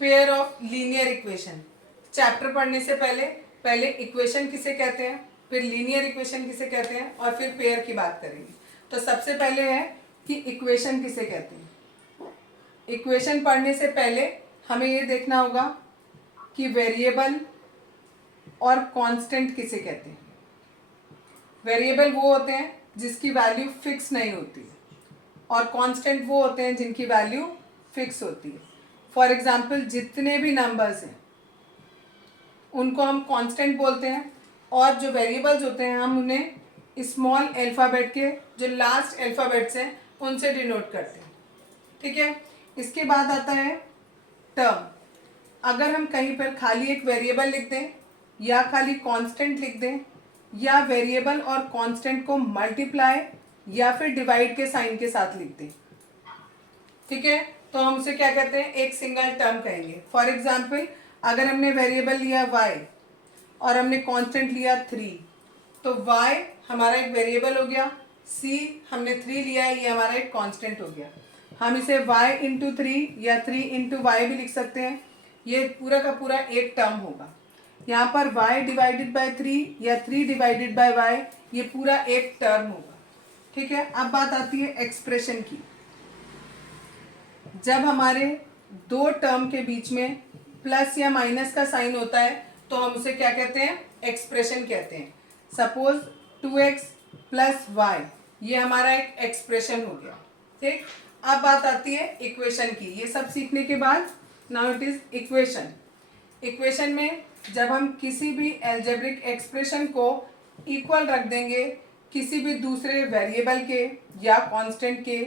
Pair of linear equation. Chapter पढ़ने से पहले पहले इक्वेशन किसे कहते हैं, फिर लीनियर इक्वेशन किसे कहते हैं, और फिर पेयर की बात करेंगे। तो सबसे पहले है कि इक्वेशन किसे कहते हैं। इक्वेशन पढ़ने से पहले हमें ये देखना होगा कि वेरिएबल और कांस्टेंट किसे कहते हैं। वेरिएबल वो होते हैं जिसकी वैल्यू फिक्स नहीं होती, और कांस्टेंट वो होते हैं जिनकी वैल्यू फिक्स होती है। फॉर एग्जाम्पल जितने भी नंबर्स हैं उनको हम कांस्टेंट बोलते हैं, और जो वेरिएबल्स होते हैं हम उन्हें स्मॉल अल्फ़ाबेट के जो लास्ट अल्फ़ाबेट्स हैं उनसे डिनोट करते हैं। ठीक है, इसके बाद आता है टर्म। अगर हम कहीं पर खाली एक वेरिएबल लिख दें या खाली कांस्टेंट लिख दें, या वेरिएबल और कांस्टेंट को मल्टीप्लाई या फिर डिवाइड के साइन के साथ लिख दें, ठीक है, तो हम उसे क्या कहते हैं, एक सिंगल टर्म कहेंगे। फॉर एग्जाम्पल अगर हमने वेरिएबल लिया y और हमने कांस्टेंट लिया 3, तो y हमारा एक वेरिएबल हो गया, c हमने 3 लिया है, ये हमारा एक कांस्टेंट हो गया। हम इसे y इंटू 3 या 3 इंटू वाई भी लिख सकते हैं, ये पूरा का पूरा एक टर्म होगा। यहाँ पर y डिवाइडेड बाय 3 या 3 डिवाइडेड बाय y, ये पूरा एक टर्म होगा। ठीक है, अब बात आती है एक्सप्रेशन की। जब हमारे दो टर्म के बीच में प्लस या माइनस का साइन होता है तो हम उसे क्या कहते हैं, एक्सप्रेशन कहते हैं। सपोज 2x प्लस वाई, ये हमारा एक एक्सप्रेशन हो गया। ठीक, अब बात आती है इक्वेशन की। ये सब सीखने के बाद now it is equation. Equation में जब हम किसी भी एल्जेब्रिक एक्सप्रेशन को इक्वल रख देंगे किसी भी दूसरे वेरिएबल के या कांस्टेंट के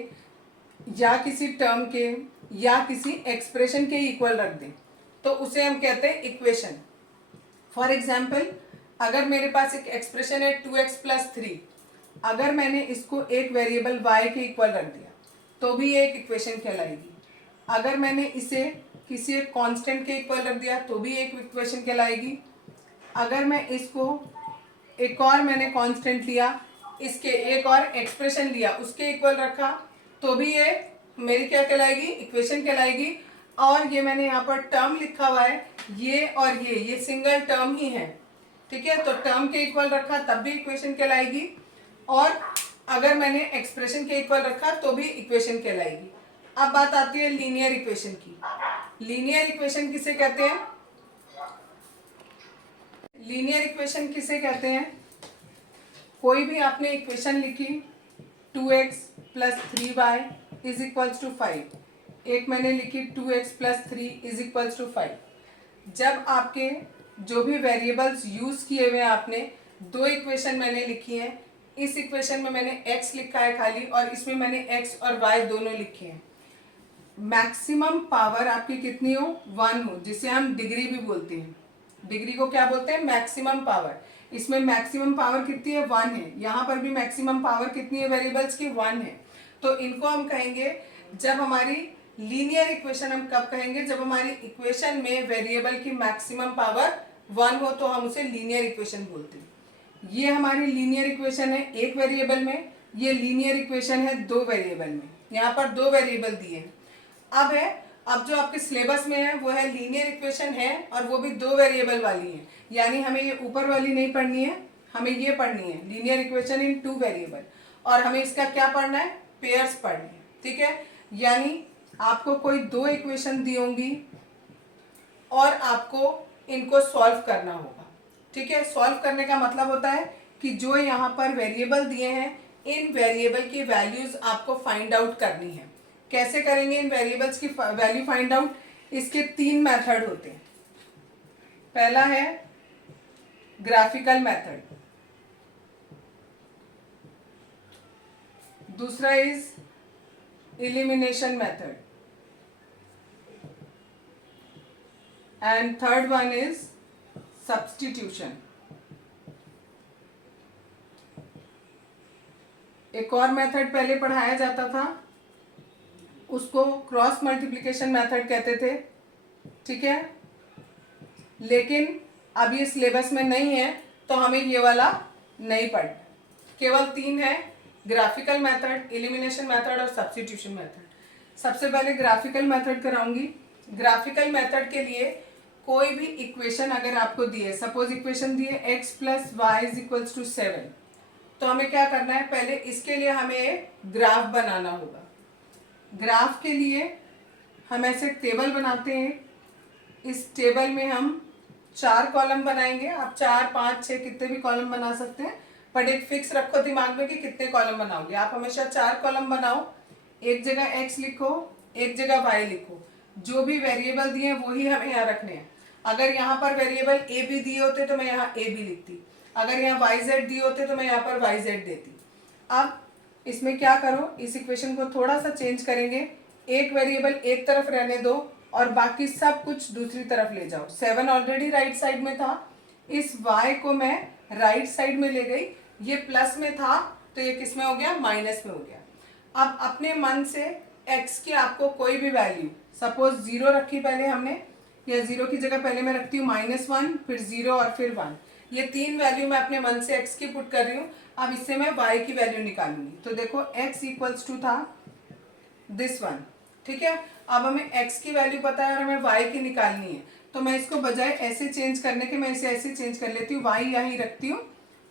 या किसी टर्म के या किसी एक्सप्रेशन के इक्वल रख दें, तो उसे हम कहते हैं इक्वेशन। फॉर एग्जाम्पल अगर मेरे पास एक एक्सप्रेशन है 2x प्लस 3, अगर मैंने इसको एक वेरिएबल y के इक्वल रख दिया तो भी ये एक इक्वेशन कहलाएगी। अगर मैंने इसे किसी एक कांस्टेंट के इक्वल रख दिया तो भी एक इक्वेशन कहलाएगी। अगर मैं इसको एक और मैंने कांस्टेंट लिया, इसके एक और एक्सप्रेशन लिया, उसके इक्वल रखा, तो भी ये मेरी क्या कहलाएगी, इक्वेशन कहलाएगी। और ये मैंने यहाँ पर टर्म लिखा हुआ है, ये और ये सिंगल टर्म ही है। ठीक है, तो टर्म के इक्वल रखा तब भी इक्वेशन कहलाएगी, और अगर मैंने एक्सप्रेशन के इक्वल रखा तो भी इक्वेशन कहलाएगी। अब बात आती है लीनियर इक्वेशन की। लीनियर इक्वेशन किसे कहते हैं, लीनियर इक्वेशन किसे कहते हैं, कोई भी आपने इक्वेशन लिखी 2x plus 3y is equals to 5, एक मैंने लिखी 2x plus 3 is equals to 5। जब आपके जो भी वेरिएबल्स यूज़ किए हुए हैं, आपने दो इक्वेशन मैंने लिखी हैं, इस इक्वेशन में मैंने x लिखा है खाली और इसमें मैंने x और y दोनों लिखे हैं। मैक्सिमम पावर आपकी कितनी हो, 1 हो, जिसे हम डिग्री भी बोलते हैं। डिग्री को क्या बोलते हैं, मैक्सिमम पावर। इसमें मैक्सिमम पावर कितनी है, 1 है। यहाँ पर भी मैक्सिमम पावर कितनी है वेरिएबल्स की, 1 है। तो इनको हम कहेंगे जब हमारी लीनियर इक्वेशन, हम कब कहेंगे, जब हमारी इक्वेशन में वेरिएबल की मैक्सिमम पावर 1 हो तो हम उसे लीनियर इक्वेशन बोलते हैं। ये हमारी लीनियर इक्वेशन है एक वेरिएबल में, ये लीनियर इक्वेशन है दो वेरिएबल में। यहाँ पर दो वेरिएबल दिए हैं। अब जो आपके सिलेबस में है वो है लीनियर इक्वेशन है, और वो भी दो वेरिएबल वाली है। यानी हमें ये ऊपर वाली नहीं पढ़नी है, हमें ये पढ़नी है लीनियर इक्वेशन इन 2 वेरिएबल, और हमें इसका क्या पढ़ना है, पेयर्स पढ़नी है। ठीक है, यानी आपको कोई दो इक्वेशन दी होंगी और आपको इनको सॉल्व करना होगा। ठीक है, सॉल्व करने का मतलब होता है कि जो यहाँ पर वेरिएबल दिए हैं इन वेरिएबल की वैल्यूज आपको फाइंड आउट करनी है। कैसे करेंगे इन वेरिएबल्स की वैल्यू फाइंड आउट, इसके 3 मेथड होते हैं। पहला है ग्राफिकल मेथड, दूसरा is elimination method, and third one is substitution. एक और मेथड पहले पढ़ाया जाता था, उसको क्रॉस मल्टीप्लिकेशन मेथड कहते थे। ठीक है, लेकिन अब ये सिलेबस में नहीं है तो हमें ये वाला नहीं पढ़ना। केवल 3 है, ग्राफिकल मेथड, एलिमिनेशन मेथड और सब्स्टिट्यूशन मेथड। सबसे पहले ग्राफिकल मेथड कराऊंगी। ग्राफिकल मेथड के लिए कोई भी इक्वेशन अगर आपको दी है, सपोज इक्वेशन दी है x plus y is equals to 7, तो हमें क्या करना है, पहले इसके लिए हमें एक ग्राफ बनाना होगा। ग्राफ के लिए हम ऐसे टेबल बनाते हैं, इस टेबल में हम 4 कॉलम बनाएंगे। आप 4, 5, 6 कितने भी कॉलम बना सकते हैं, बट एक फिक्स रखो दिमाग में कि कितने कॉलम बनाओगे। आप हमेशा 4 कॉलम बनाओ, एक जगह x लिखो, एक जगह y लिखो। जो भी वेरिएबल दिए हैं वही हमें यहाँ रखने हैं। अगर यहाँ पर वेरिएबल a भी दिए होते तो मैं यहाँ a भी लिखती, अगर यहाँ yz दिए होते तो मैं यहाँ पर yz देती। अब इसमें क्या करो, इस इक्वेशन को थोड़ा सा चेंज करेंगे, एक वेरिएबल एक तरफ रहने दो और बाकी सब कुछ दूसरी तरफ ले जाओ। 7 ऑलरेडी राइट साइड में था, इस y को मैं राइट साइड में ले गई, ये प्लस में था तो ये किस में हो गया, माइनस में हो गया। अब अपने मन से x की आपको कोई भी वैल्यू, सपोज 0 रखी पहले हमने, या 0 की जगह पहले मैं रखती हूँ -1, फिर 0 और फिर 1, ये 3 वैल्यू मैं अपने मन से x की पुट कर रही हूँ। अब इससे मैं y की वैल्यू निकालूंगी, तो देखो x इक्वल्स टू था दिस वन, ठीक है। अब हमें x की वैल्यू पता है और हमें y की निकालनी है, तो मैं इसको बजाय ऐसे चेंज करने के, मैं इसे ऐसे चेंज कर लेती हूँ, y यहीं रखती हूँ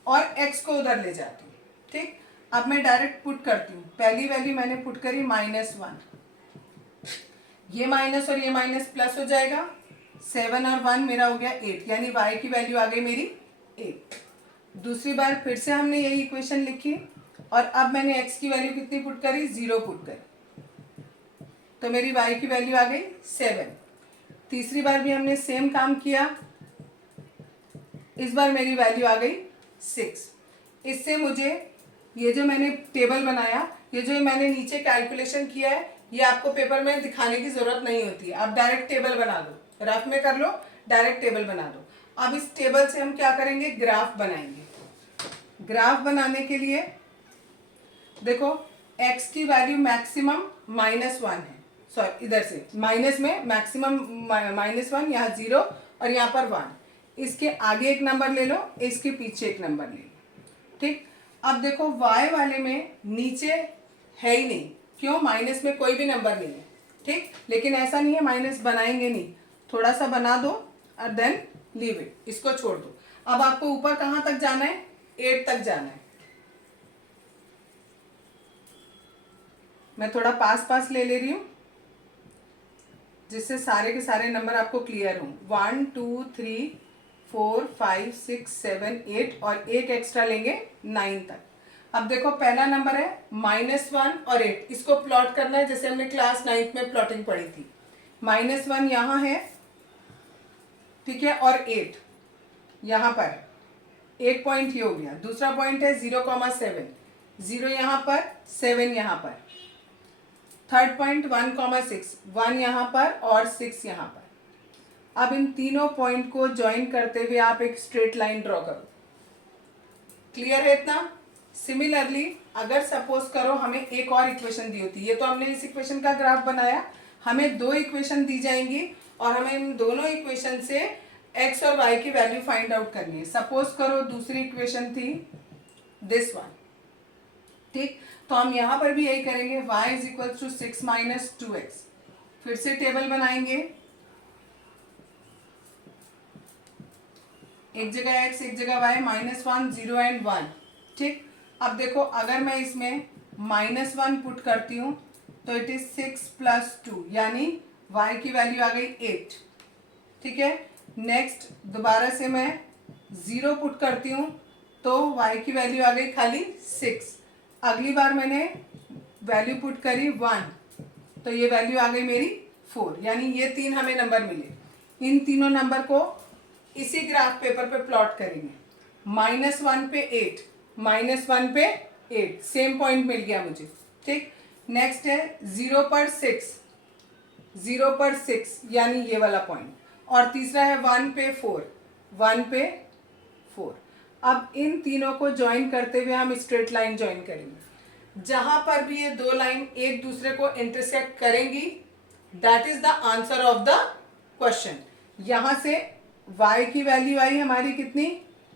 और x को उधर ले जाती हूँ, ठीक। अब मैं डायरेक्ट पुट करती हूँ, पहली वैल्यू मैंने पुट करी -1, ये माइनस और ये माइनस प्लस हो जाएगा, 7 और 1 मेरा हो गया 8, यानी y की वैल्यू आ गई मेरी 8। दूसरी बार फिर से हमने यही इक्वेशन लिखी और अब मैंने x की वैल्यू कितनी पुट करी, 0 पुट करी, तो मेरी y की वैल्यू आ गई 7। तीसरी बार भी हमने सेम काम किया, इस बार मेरी वैल्यू आ गई 6। इससे मुझे ये जो मैंने टेबल बनाया, ये जो मैंने नीचे कैलकुलेशन किया है, ये आपको पेपर में दिखाने की जरूरत नहीं होती है, आप डायरेक्ट टेबल बना दो, रफ में कर लो, डायरेक्ट टेबल बना दो। अब इस टेबल से हम क्या करेंगे, ग्राफ बनाएंगे। ग्राफ बनाने के लिए देखो x की वैल्यू मैक्सिमम -1 है, सॉरी इधर से माइनस में मैक्सिमम -1, यहाँ 0 और यहाँ पर 1, इसके आगे एक नंबर ले लो, इसके पीछे एक नंबर ले लो, ठीक। अब देखो y वाले में नीचे है ही नहीं, क्यों, माइनस में कोई भी नंबर नहीं है, ठीक। लेकिन ऐसा नहीं है माइनस बनाएंगे नहीं, थोड़ा सा बना दो और देन लीव इट, इसको छोड़ दो। अब आपको ऊपर कहाँ तक जाना है, 8 तक जाना है। मैं थोड़ा पास ले रही हूँ जिससे सारे के सारे नंबर आपको क्लियर हों। 1 2 3 4 5 6 7 8 और एक एक्स्ट्रा लेंगे 9 तक। अब देखो पहला नंबर है -1 और 8, इसको प्लॉट करना है जैसे हमने क्लास 9th में प्लॉटिंग पढ़ी थी। -1 यहाँ है, ठीक है, और 8 यहाँ पर, एक पॉइंट ये हो गया। दूसरा पॉइंट है 0,7, 0 यहाँ पर, 7 यहाँ पर। थर्ड पॉइंट 1,6, 1 यहाँ पर और 6 यहाँ पर। अब इन तीनों पॉइंट को ज्वाइन करते हुए आप एक स्ट्रेट लाइन ड्रॉ करो। क्लियर है इतना? सिमिलरली अगर सपोज करो हमें एक और इक्वेशन दी होती, ये तो हमने इस इक्वेशन का ग्राफ बनाया, हमें 2 इक्वेशन दी जाएंगी और हमें इन दोनों इक्वेशन से x और y की वैल्यू फाइंड आउट करनी है। सपोज करो दूसरी इक्वेशन थी दिस वन, ठीक, तो हम यहाँ पर भी यही करेंगे, y is equal to 6 minus 2x। फिर से टेबल बनाएंगे, एक जगह x एक जगह y, -1 0 एंड 1, ठीक। अब देखो अगर मैं इसमें -1 पुट करती हूँ तो इट इज 6 प्लस 2, यानी y की वैल्यू आ गई 8, ठीक है। नेक्स्ट दोबारा से मैं 0 पुट करती हूँ तो y की वैल्यू आ गई खाली 6। अगली बार मैंने वैल्यू पुट करी 1 तो ये वैल्यू आ गई मेरी 4, यानी ये 3 हमें नंबर मिले। इन तीनों नंबर को इसी ग्राफ पेपर पे प्लॉट करेंगे। -1 पे 8, -1 पे 8, सेम पॉइंट मिल गया मुझे, ठीक। नेक्स्ट है 0 पर 6, 0 पर 6 यानी ये वाला पॉइंट, और तीसरा है 1 पे 4, 1 पे 4। अब इन तीनों को ज्वाइन करते हुए हम स्ट्रेट लाइन ज्वाइन करेंगे। जहां पर भी ये 2 लाइन एक दूसरे को इंटरसेक्ट करेंगी, that is the answer of the question. यहां से y की वैल्यू आई हमारी कितनी,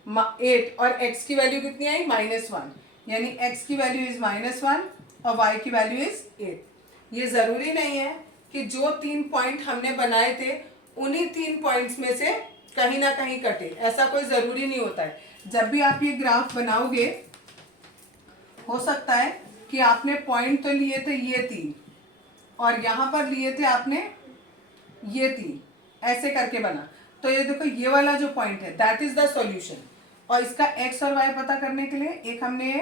8, और x की वैल्यू कितनी आई, -1, यानी x की वैल्यू इज -1 और y की वैल्यू इज 8। ये ज़रूरी नहीं है कि जो 3 पॉइंट हमने बनाए थे उन्हीं 3 पॉइंट्स में से कहीं ना कहीं कटे। ऐसा कोई ज़रूरी नहीं होता है। जब भी आप ये ग्राफ बनाओगे, हो सकता है कि आपने पॉइंट तो लिए थे ये 3 और यहाँ पर लिए थे आपने ये 3, ऐसे करके बना। तो ये देखो, ये वाला जो पॉइंट है दैट इज द सॉल्यूशन। और इसका एक्स और वाई पता करने के लिए एक हमने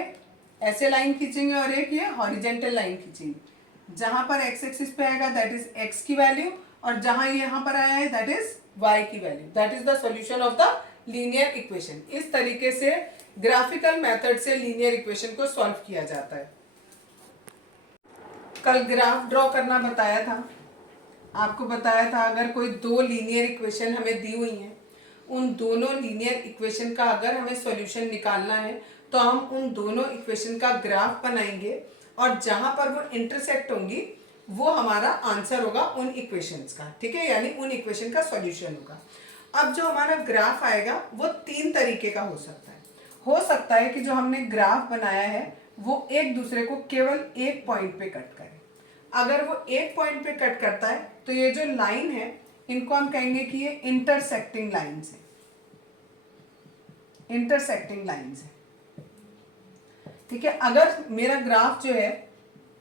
ऐसे लाइन खींचेंगे और एक ये हॉरिजेंटल लाइन खींचेंगे। जहां पर एक्स एक्सिस पे आएगा दैट इज एक्स की वैल्यू, और जहां ये यहाँ पर आया है दैट इज वाई की value. That is the solution of the linear equation. इस तरीके से ग्राफिकल मेथड से लीनियर इक्वेशन को सॉल्व किया जाता है। कल ग्राफ ड्रॉ करना बताया था, आपको बताया था अगर कोई 2 लीनियर इक्वेशन हमें दी हुई हैं, उन दोनों लीनियर इक्वेशन का अगर हमें सॉल्यूशन निकालना है तो हम उन दोनों इक्वेशन का ग्राफ बनाएंगे और जहां पर वो इंटरसेक्ट होंगी वो हमारा आंसर होगा उन इक्वेशंस का। ठीक है, यानी उन इक्वेशन का सॉल्यूशन होगा। अब जो हमारा ग्राफ आएगा वो 3 तरीके का हो सकता है। हो सकता है कि जो हमने ग्राफ बनाया है वो एक दूसरे को केवल एक पॉइंट पे कट करे। अगर वो एक पॉइंट पे कट करता है तो ये जो लाइन है इनको हम कहेंगे कि ये इंटरसेक्टिंग लाइन्स है, इंटरसेक्टिंग लाइन्स है। ठीक है, अगर मेरा ग्राफ जो है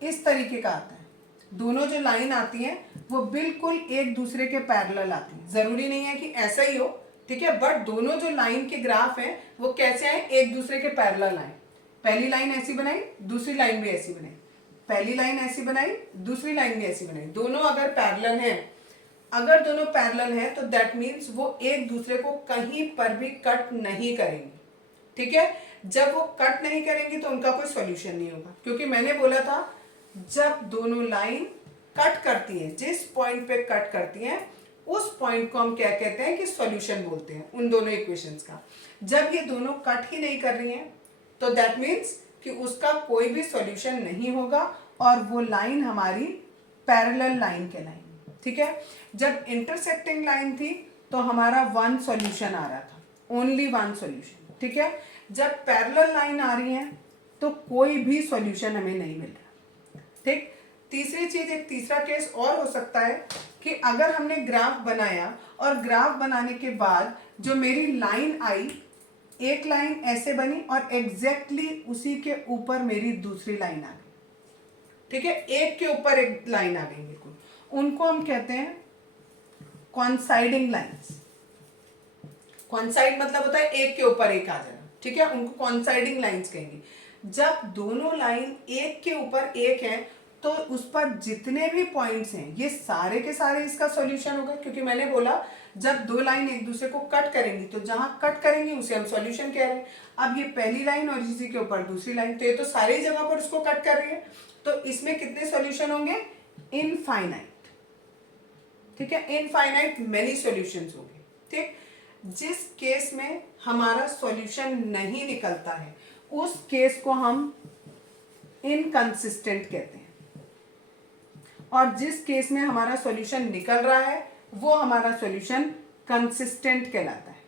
इस तरीके का आता है, दोनों जो लाइन आती हैं वो बिल्कुल एक दूसरे के पैरेलल आती है। जरूरी नहीं है कि ऐसा ही हो, ठीक है, बट दोनों जो लाइन के ग्राफ हैं वो कैसे आए, एक दूसरे के पैरेलल आए। पहली लाइन ऐसी बनाई, दूसरी लाइन भी ऐसी बनाई, पहली लाइन ऐसी बनाई, दूसरी लाइन भी ऐसी बनाई। दोनों अगर पैरेलल हैं, अगर दोनों पैरेलल हैं तो दैट मीन्स वो एक दूसरे को कहीं पर भी कट नहीं करेंगे। ठीक है, जब वो कट नहीं करेंगी तो उनका कोई सॉल्यूशन नहीं होगा, क्योंकि मैंने बोला था जब दोनों लाइन कट करती हैं, जिस पॉइंट पे कट करती हैं उस पॉइंट को हम क्या कहते हैं कि सॉल्यूशन बोलते हैं उन दोनों इक्वेशंस का। जब ये दोनों कट ही नहीं कर रही हैं तो दैट मीन्स कि उसका कोई भी सॉल्यूशन नहीं होगा और वो लाइन हमारी पैरेलल लाइन कहलाएगी। ठीक है, जब इंटरसेक्टिंग लाइन थी तो हमारा 1 सॉल्यूशन आ रहा था, ओनली 1 सॉल्यूशन। ठीक है, जब पैरेलल लाइन आ रही है तो कोई भी सॉल्यूशन हमें नहीं मिल रहा। ठीक, तीसरी चीज, एक तीसरा केस और हो सकता है कि अगर हमने ग्राफ बनाया और ग्राफ बनाने के बाद जो मेरी लाइन आई, एक लाइन ऐसे बनी और एग्जैक्टली उसी के ऊपर मेरी दूसरी लाइन आ गई। ठीक है, एक के ऊपर एक लाइन आ गई बिल्कुल, उनको हम कहते हैं कॉन्साइडिंग लाइंस। कॉन्साइड मतलब होता है एक के ऊपर एक आ जाना। ठीक है, उनको कॉन्साइडिंग लाइंस कहेंगे। जब दोनों लाइन एक के ऊपर एक है तो उस पर जितने भी पॉइंट्स हैं ये सारे के सारे इसका सॉल्यूशन होगा, क्योंकि मैंने बोला जब 2 लाइन एक दूसरे को कट करेंगी तो जहां कट करेंगी उसे हम सॉल्यूशन कह रहे हैं। अब ये पहली लाइन और इसी के ऊपर दूसरी लाइन, तो ये तो सारी जगह पर उसको कट कर रही है, तो इसमें कितने सॉल्यूशन होंगे, इनफाइनाइट। ठीक है, इनफाइनाइट मेनी सॉल्यूशंस होंगे। ठीक, जिस केस में हमारा सॉल्यूशन नहीं निकलता है उस केस को हम इनकंसिस्टेंट कहते हैं, और जिस केस में हमारा सॉल्यूशन निकल रहा है वो हमारा सॉल्यूशन कंसिस्टेंट कहलाता है।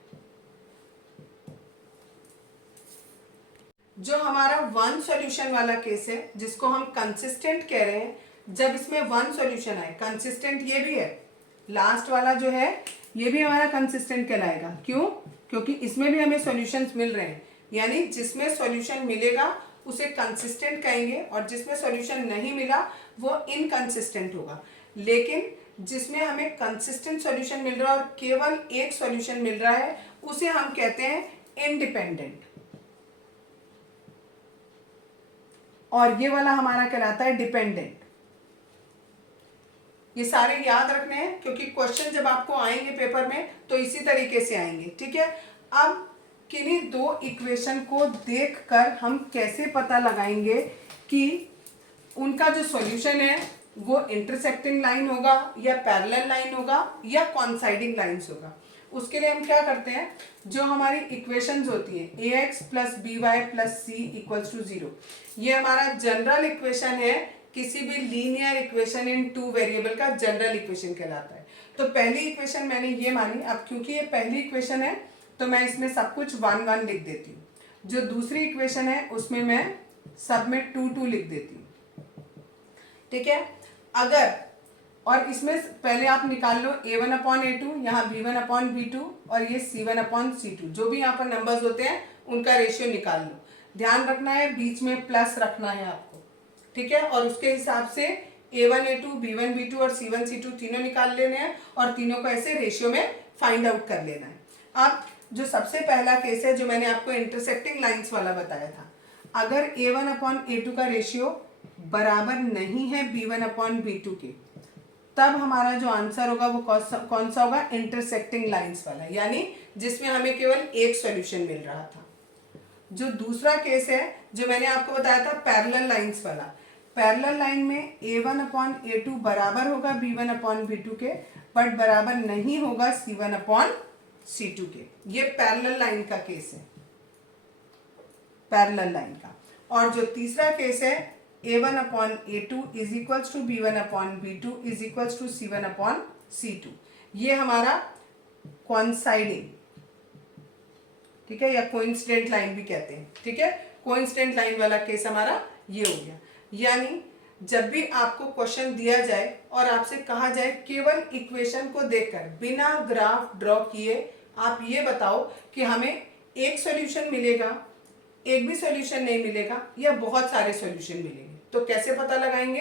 जो हमारा 1 सॉल्यूशन वाला केस है जिसको हम कंसिस्टेंट कह रहे हैं, जब इसमें 1 सॉल्यूशन आए, कंसिस्टेंट ये भी है, लास्ट वाला जो है ये भी हमारा कंसिस्टेंट कहलाएगा। क्यों, क्योंकि इसमें भी हमें सॉल्यूशंस मिल रहे हैं, यानी जिसमें सॉल्यूशन मिलेगा उसे कंसिस्टेंट कहेंगे और जिसमें सॉल्यूशन नहीं मिला वो इनकंसिस्टेंट होगा। लेकिन जिसमें हमें कंसिस्टेंट सॉल्यूशन मिल रहा है और केवल एक सॉल्यूशन मिल रहा है उसे हम कहते हैं इंडिपेंडेंट, और ये वाला हमारा कहलाता है डिपेंडेंट। ये सारे याद रखने हैं क्योंकि क्वेश्चन जब आपको आएंगे पेपर में तो इसी तरीके से आएंगे। ठीक है, अब किन्हीं 2 इक्वेशन को देखकर हम कैसे पता लगाएंगे कि उनका जो सॉल्यूशन है वो इंटरसेक्टिंग लाइन होगा या पैरेलल लाइन होगा या कॉन्साइडिंग लाइंस होगा। उसके लिए हम क्या करते हैं, जो हमारी इक्वेशंस होती हैं ax + by + c = 0, ये हमारा जनरल इक्वेशन है, किसी भी लीनियर इक्वेशन इन 2 वेरिएबल का जनरल इक्वेशन कहलाता है। तो पहली इक्वेशन मैंने ये मानी, अब क्योंकि ये पहली इक्वेशन है तो मैं इसमें सब कुछ 1 1 लिख देती हूँ। जो दूसरी इक्वेशन है उसमें मैं सब में 2 2 लिख देती हूँ। ठीक है, अगर और इसमें पहले आप निकाल लो a1/a2, यहाँ b1/b2 और ये c1/c2, जो भी यहाँ पर नंबर्स होते हैं उनका रेशियो निकाल लो। ध्यान रखना है बीच में प्लस रखना है आपको, ठीक है। और उसके हिसाब से a1a2, b1b2 और c1c2 तीनों निकाल लेने हैं और तीनों को ऐसे रेशियो में फाइंड आउट कर लेना है। अब जो सबसे पहला केस है जो मैंने आपको इंटरसेक्टिंग लाइंस वाला बताया था, अगर a1/a2 का रेशियो बराबर नहीं है b1/b2 के, तब हमारा जो आंसर होगा वो कौन सा होगा, इंटरसेक्टिंग लाइंस वाला, यानी जिसमें हमें केवल एक सॉल्यूशन मिल रहा था। जो दूसरा केस है जो मैंने आपको बताया था पैरेलल लाइंस वाला, पैरेलल लाइन में a1/a2 बराबर होगा b1/b2 के, बट बराबर नहीं होगा c1/c2 के। ये पैरेलल लाइन का केस है, पैरेलल लाइन का। और जो तीसरा केस है a1/a2 is equals to b1/b2 is equals to c1/c2, ये हमारा कॉन्साइडिंग, ठीक है, या कोइंसिडेंट लाइन भी कहते हैं, ठीक है। कोइंसिडेंट लाइन वाला केस हमारा ये हो गया। यानी जब भी आपको क्वेश्चन दिया जाए और आपसे कहा जाए केवल इक्वेशन को देखकर बिना ग्राफ ड्रॉ किए आप ये बताओ कि हमें एक सॉल्यूशन मिलेगा, एक भी सॉल्यूशन नहीं मिलेगा, या बहुत सारे सॉल्यूशन मिलेंगे, तो कैसे पता लगाएंगे?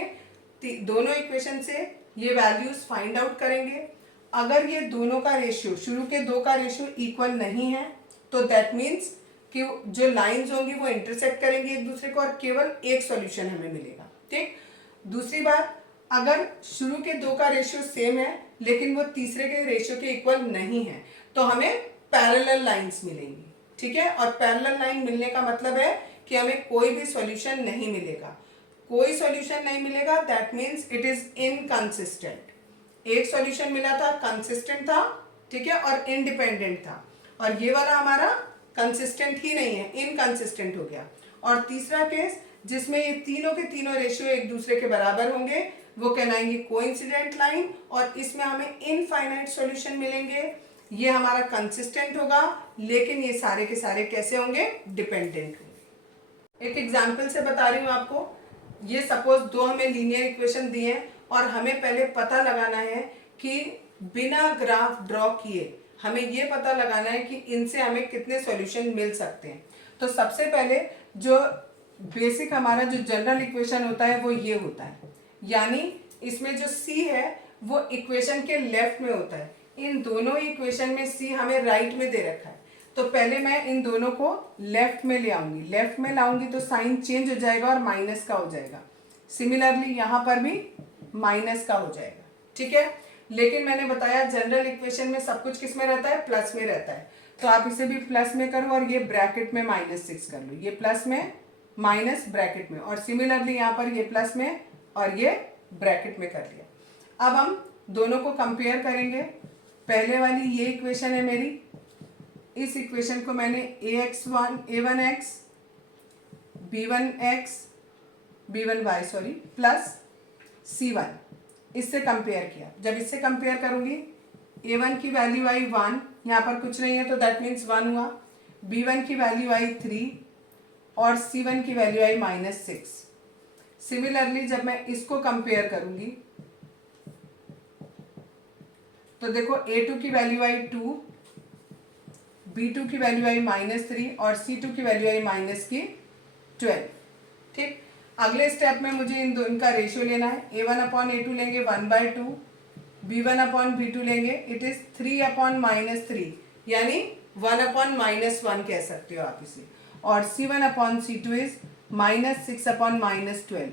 दोनों इक्वेशन से ये वैल्यूज फाइंड आउट करेंगे। अगर ये दोनों का रेशियो, शुरू के दो का रेशियो इक्वल नहीं है, तो दैट मीन्स कि जो लाइंस होंगी वो इंटरसेक्ट करेंगी एक दूसरे को और केवल एक सॉल्यूशन हमें मिलेगा, ठीक। दूसरी बात, अगर शुरू के दो का रेशियो सेम है लेकिन वो तीसरे के रेशियो के इक्वल नहीं है, तो हमें पैरेलल लाइंस मिलेंगी, ठीक है। और पैरेलल लाइन मिलने का मतलब है कि हमें कोई भी सॉल्यूशन नहीं मिलेगा। कोई सॉल्यूशन नहीं मिलेगा that means it is inconsistent. एक सॉल्यूशन मिला था, कंसिस्टेंट था, ठीक है, और इंडिपेंडेंट था, और ये वाला हमारा कंसिस्टेंट ही नहीं है, इनकंसिस्टेंट हो गया। और तीसरा केस जिसमें ये तीनों के तीनों रेशियो एक दूसरे के बराबर होंगे वो कहलाएंगे कोइंसिडेंट लाइन, और इसमें हमें इनफाइनाइट सॉल्यूशन मिलेंगे। ये हमारा कंसिस्टेंट होगा, लेकिन ये सारे के सारे कैसे होंगे, डिपेंडेंट होंगे। एक एग्जाम्पल से बता रही हूँ आपको। ये सपोज दो हमें लीनियर इक्वेशन दिए हैं और हमें पहले पता लगाना है कि बिना ग्राफ ड्रॉ किए हमें ये पता लगाना है कि इनसे हमें कितने सॉल्यूशन मिल सकते हैं। तो सबसे पहले जो बेसिक हमारा जो जनरल इक्वेशन होता है वो ये होता है, यानी इसमें जो c है वो इक्वेशन के लेफ्ट में होता है। इन दोनों इक्वेशन में c हमें राइट में दे रखा है, तो पहले मैं इन दोनों को लेफ्ट में ले आऊंगी। लेफ्ट में लाऊंगी तो साइन चेंज हो जाएगा और माइनस का हो जाएगा। सिमिलरली यहाँ पर भी माइनस का हो जाएगा, ठीक है। लेकिन मैंने बताया जनरल इक्वेशन में सब कुछ किस में रहता है, प्लस में रहता है, तो आप इसे भी प्लस में करो और ये ब्रैकेट में -6 कर लो, ये प्लस में माइनस ब्रैकेट में, और सिमिलरली यहाँ पर ये प्लस में और ये ब्रैकेट में कर लिया। अब हम दोनों को कंपेयर करेंगे। पहले वाली ये इक्वेशन है मेरी, इस इक्वेशन को मैंने a1x b1y sorry plus c1 इससे कंपेयर किया। जब इससे कंपेयर करूंगी a1 की वैल्यू आई 1, यहाँ पर कुछ नहीं है तो दैट मीन्स 1 हुआ, b1 की वैल्यू आई 3 और c1 की वैल्यू आई -6। सिमिलरली जब मैं इसको कंपेयर करूंगी तो देखो a2 की वैल्यू आई 2, b2 की वैल्यू आई -3 और c2 की वैल्यू आई -12, ठीक। अगले स्टेप में मुझे इन दो इनका रेशियो लेना है। a1/a2 लेंगे 1/2, b1/b2 लेंगे इट इज 3/-3, यानी 1/-1 कह सकते हो आप इसे, और c1/c2 इज -6/-12।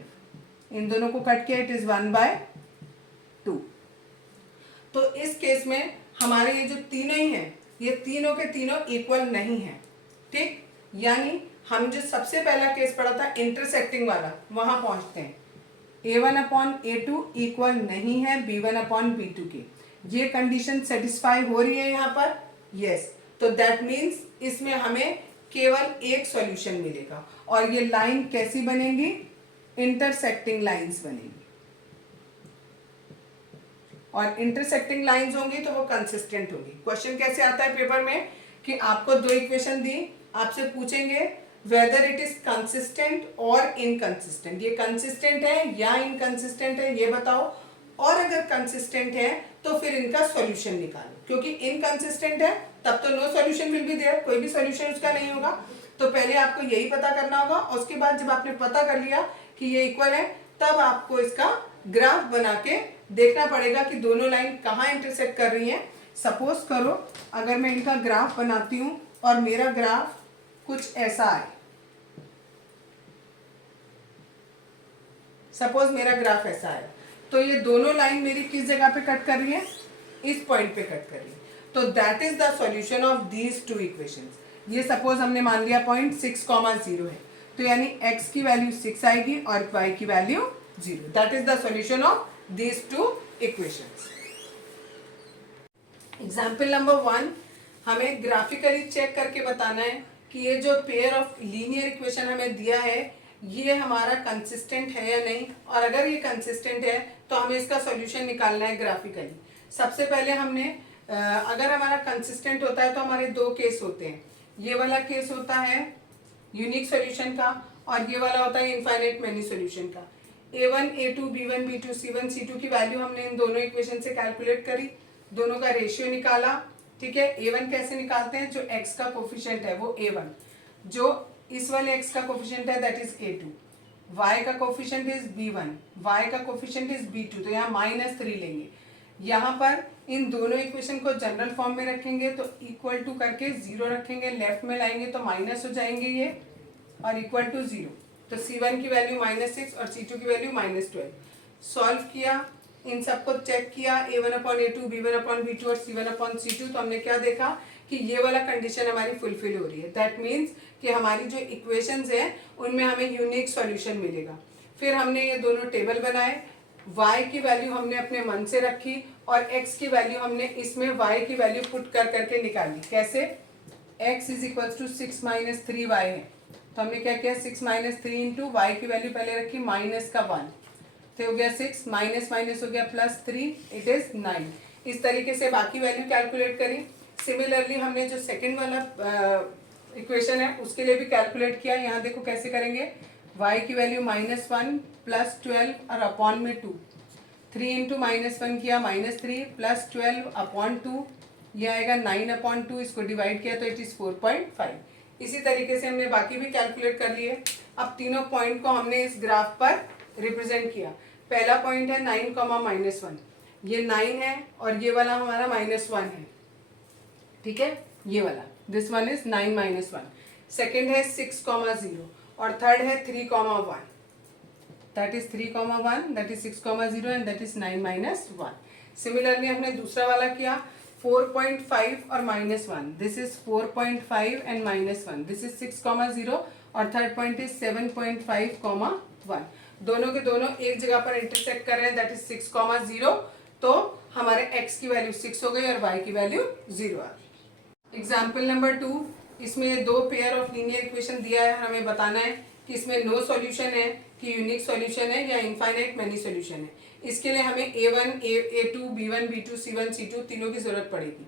इन दोनों को कट किया इट इज 1/2। तो इस केस में हमारे ये जो तीनों ही हैं ये तीनों के तीनों इक्वल नहीं है, ठीक। यानी हम जो सबसे पहला केस पढ़ा था इंटरसेक्टिंग वाला, वहां पहुंचते हैं। a1/a2 इक्वल नहीं है b1/b2 के। ये कंडीशन सेटिस्फाई हो रही है यहाँ पर, यस। तो दैट मीन्स इसमें हमें केवल एक सॉल्यूशन मिलेगा, और ये लाइन कैसी बनेगी, इंटरसेक्टिंग लाइंस बनेगी, और इंटरसेक्टिंग लाइंस होंगी तो वो कंसिस्टेंट होगी। क्वेश्चन कैसे आता है पेपर में कि आपको दो इक्वेशन दी, आपसे पूछेंगे वेदर इट इज कंसिस्टेंट और इनकंसिस्टेंट, ये कंसिस्टेंट है या इनकंसिस्टेंट है ये बताओ, और अगर कंसिस्टेंट है तो फिर इनका सॉल्यूशन निकालो, क्योंकि इनकंसिस्टेंट है तब तो no solution will be there, कोई भी सॉल्यूशन उसका नहीं होगा। तो पहले आपको यही पता करना होगा, और उसके बाद जब आपने पता कर लिया कि ये इक्वल है, तब आपको इसका ग्राफ बना के देखना पड़ेगा कि दोनों लाइन कहाँ इंटरसेक्ट कर रही हैं। सपोज करो अगर मैं इनका ग्राफ बनाती हूँ और मेरा ग्राफ कुछ ऐसा है, सपोज मेरा ग्राफ ऐसा है, तो ये दोनों लाइन मेरी किस जगह पे कट कर रही है, इस पॉइंट पे कट कर रही है। तो that is the solution of these two equations. ये सपोज हमने मान लिया पॉइंट 6,0 है, तो यानी x की वैल्यू 6 आएगी और y की value 0। That is the solution of these two equations. Example number 1, हमें ग्राफिकली चेक करके बताना है कि ये जो पेयर ऑफ लीनियर इक्वेशन हमें दिया है ये हमारा कंसिस्टेंट है या नहीं, और अगर ये कंसिस्टेंट है तो हमें इसका सॉल्यूशन निकालना है ग्राफिकली। सबसे पहले हमने अगर हमारा कंसिस्टेंट होता है तो हमारे दो केस होते हैं। ये वाला केस होता है यूनिक सॉल्यूशन का, और ये वाला होता है इनफाइनाइट मैनी सॉल्यूशन का। a1, a2, b1, b2, c1, c2 की वैल्यू हमने इन दोनों इक्वेशन से कैलकुलेट करी, दोनों का रेशियो निकाला। ठीक है, a1 कैसे निकालते हैं, जो x का कोफिशिएंट है वो a1, जो इस वाले x का कोफिशिएंट है दैट इज a2, y का कोफिशिएंट इज b1, y का कोफिशिएंट इज b2, तो यहाँ -3 लेंगे। यहाँ पर इन दोनों इक्वेशन को जनरल फॉर्म में रखेंगे तो इक्वल टू करके 0 रखेंगे, लेफ्ट में लाएंगे तो माइनस हो जाएंगे ये, और इक्वल टू 0। तो c1 की वैल्यू -6 और c2 की वैल्यू -12। सॉल्व किया, इन सबको चेक किया, a1/a2, b1/b2 और c1/c2, तो हमने क्या देखा कि ये वाला कंडीशन हमारी फुलफिल हो रही है। दैट मीन्स कि हमारी जो इक्वेशंस हैं उनमें हमें यूनिक सॉल्यूशन मिलेगा। फिर हमने ये दोनों टेबल बनाए, y की वैल्यू हमने अपने मन से रखी और x की वैल्यू हमने इसमें y की वैल्यू पुट कर करके निकाली। कैसे, x is equal to 6 - 3y है, तो हमने क्या किया 6 - 3 इंटू y की वैल्यू पहले रखी -1, तो हो गया 6 माइनस माइनस हो गया +3, इट इज 9। इस तरीके से बाकी वैल्यू कैलकुलेट करी। सिमिलरली हमने जो सेकंड वाला इक्वेशन है उसके लिए भी कैलकुलेट किया। यहाँ देखो कैसे करेंगे, y की वैल्यू -1 +12 और अपॉन में 2, 3 इंटू -1 किया -3 +12 अपॉन 2, ये आएगा 9/2, इसको डिवाइड किया तो इट इज 4.5। इसी तरीके से हमने बाकी भी कैलकुलेट कर लिए। अब तीनों पॉइंट को हमने इस ग्राफ पर रिप्रेजेंट किया। पहला पॉइंट है 9, -1, ये 9 है और ये वाला हमारा -1 है। ठीक है, ये वाला दिस वन इज 9 - 1। सेकेंड है 6, 0 और थर्ड है 3, 1, that is 3, 1, that is 6, 0 and that is 9 - 1। Similarly हमने दूसरा वाला किया 4.5 और -1, this is 4.5 and -1, this is 6, 0 और थर्ड पॉइंट इज 7.5, 1। दोनों के दोनों एक जगह पर इंटरसेक्ट कर रहे हैं दैट इज 6, 0, तो हमारे x की वैल्यू 6 हो गई और y की वैल्यू 0 आ गई। एग्जाम्पल नंबर 2, इसमें ये दो पेयर ऑफ लीनियर इक्वेशन दिया है, हमें बताना है कि इसमें नो सॉल्यूशन है कि यूनिक सॉल्यूशन है या इनफाइनाइट मैनी सॉल्यूशन है। इसके लिए हमें a1, a2, b1, b2, c1, c2 तीनों की जरूरत पड़ेगी।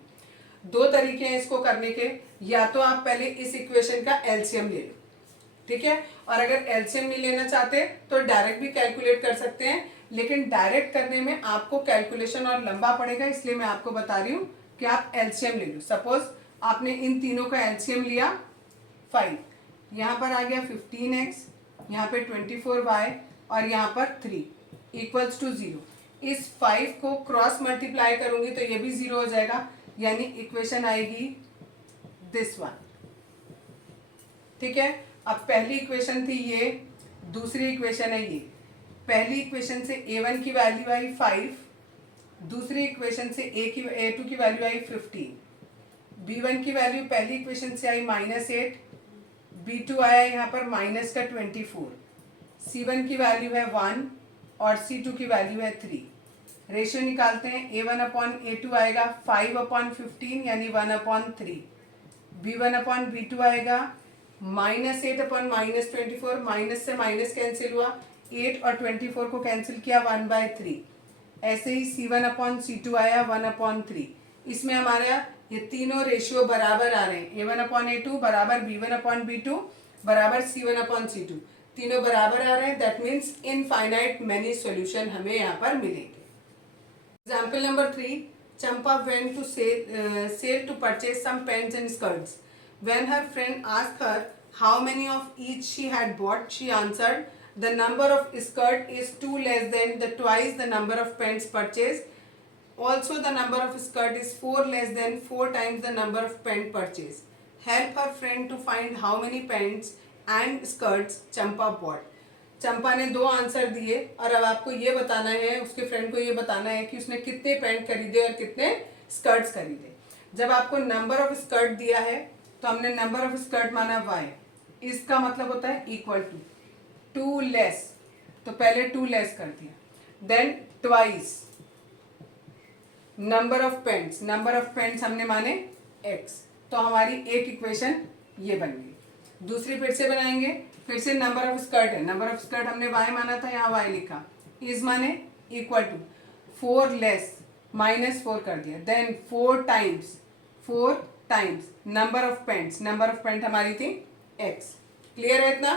दो तरीके हैं इसको करने के, या तो आप पहले इस इक्वेशन का एलसीएम ले लो, ठीक है, और अगर एलसीएम नहीं लेना चाहते तो डायरेक्ट भी कैलकुलेट कर सकते हैं, लेकिन डायरेक्ट करने में आपको कैलकुलेशन और लंबा पड़ेगा, इसलिए मैं आपको बता रही हूँ कि आप एलसीएम ले लो। सपोज आपने इन तीनों का एलसीएम लिया 5, यहाँ पर आ गया 15x, यहाँ पे 24y और यहाँ पर 3 इक्वल्स टू 0। इस 5 को क्रॉस मल्टीप्लाई करूंगी तो ये भी 0 हो जाएगा, यानी इक्वेशन आएगी दिस वन। ठीक है, अब पहली इक्वेशन थी ये, दूसरी इक्वेशन है ये। पहली इक्वेशन से a1 की वैल्यू आई 5, दूसरी इक्वेशन से a2 की वैल्यू आई 15, b1 की वैल्यू पहली इक्वेशन से आई -8, b2 आया यहाँ पर -24, c1 की वैल्यू है 1 और c2 की वैल्यू है 3। रेशियो निकालते हैं, a1/a2 आएगा 5/15 यानी 1/3, b1/b2 आएगा -8/-24, माइनस से माइनस कैंसिल हुआ, 8 और 24 को कैंसिल किया 1/3। ऐसे ही c1/c2 आया 1/3। इसमें हमारा ये तीनों रेशियो बराबर आ रहे हैं, a1/a2 बराबर b1/b2 बराबर c1/c2, तीनों बराबर आ रहे हैं। That means infinite many solution हमें यहाँ पर मिलेंगे। Example number 3. Champa went to sale to purchase some pants and skirts. When her friend asked her how many of each she had bought, she answered, the number of skirt is 2 less than the twice the number of pants purchased. Also, the number of skirt is 4 less than 4 times the number of pant purchased. Help her friend to find how many pants and skirts Champa bought. चंपा ने 2 answer दिए और अब आपको ये बताना है, उसके friend को ये बताना है कि उसने कितने पैंट खरीदे और कितने स्कर्ट्स खरीदे। जब आपको नंबर ऑफ स्कर्ट दिया है तो हमने नंबर ऑफ स्कर्ट माना y, इसका मतलब होता है इक्वल टू 2 लेस, तो पहले 2 लेस कर दिया, then twice number of paints हमने माने x, तो हमारी एक इक्वेशन ये बन गई। दूसरी फिर से बनाएंगे, फिर से नंबर ऑफ स्कर्ट है, नंबर ऑफ स्कर्ट हमने y माना था, यहाँ y लिखा, इज माने इक्वल टू 4 लेस -4 कर दिया, then 4 times number of pant हमारी थी x। क्लियर है इतना?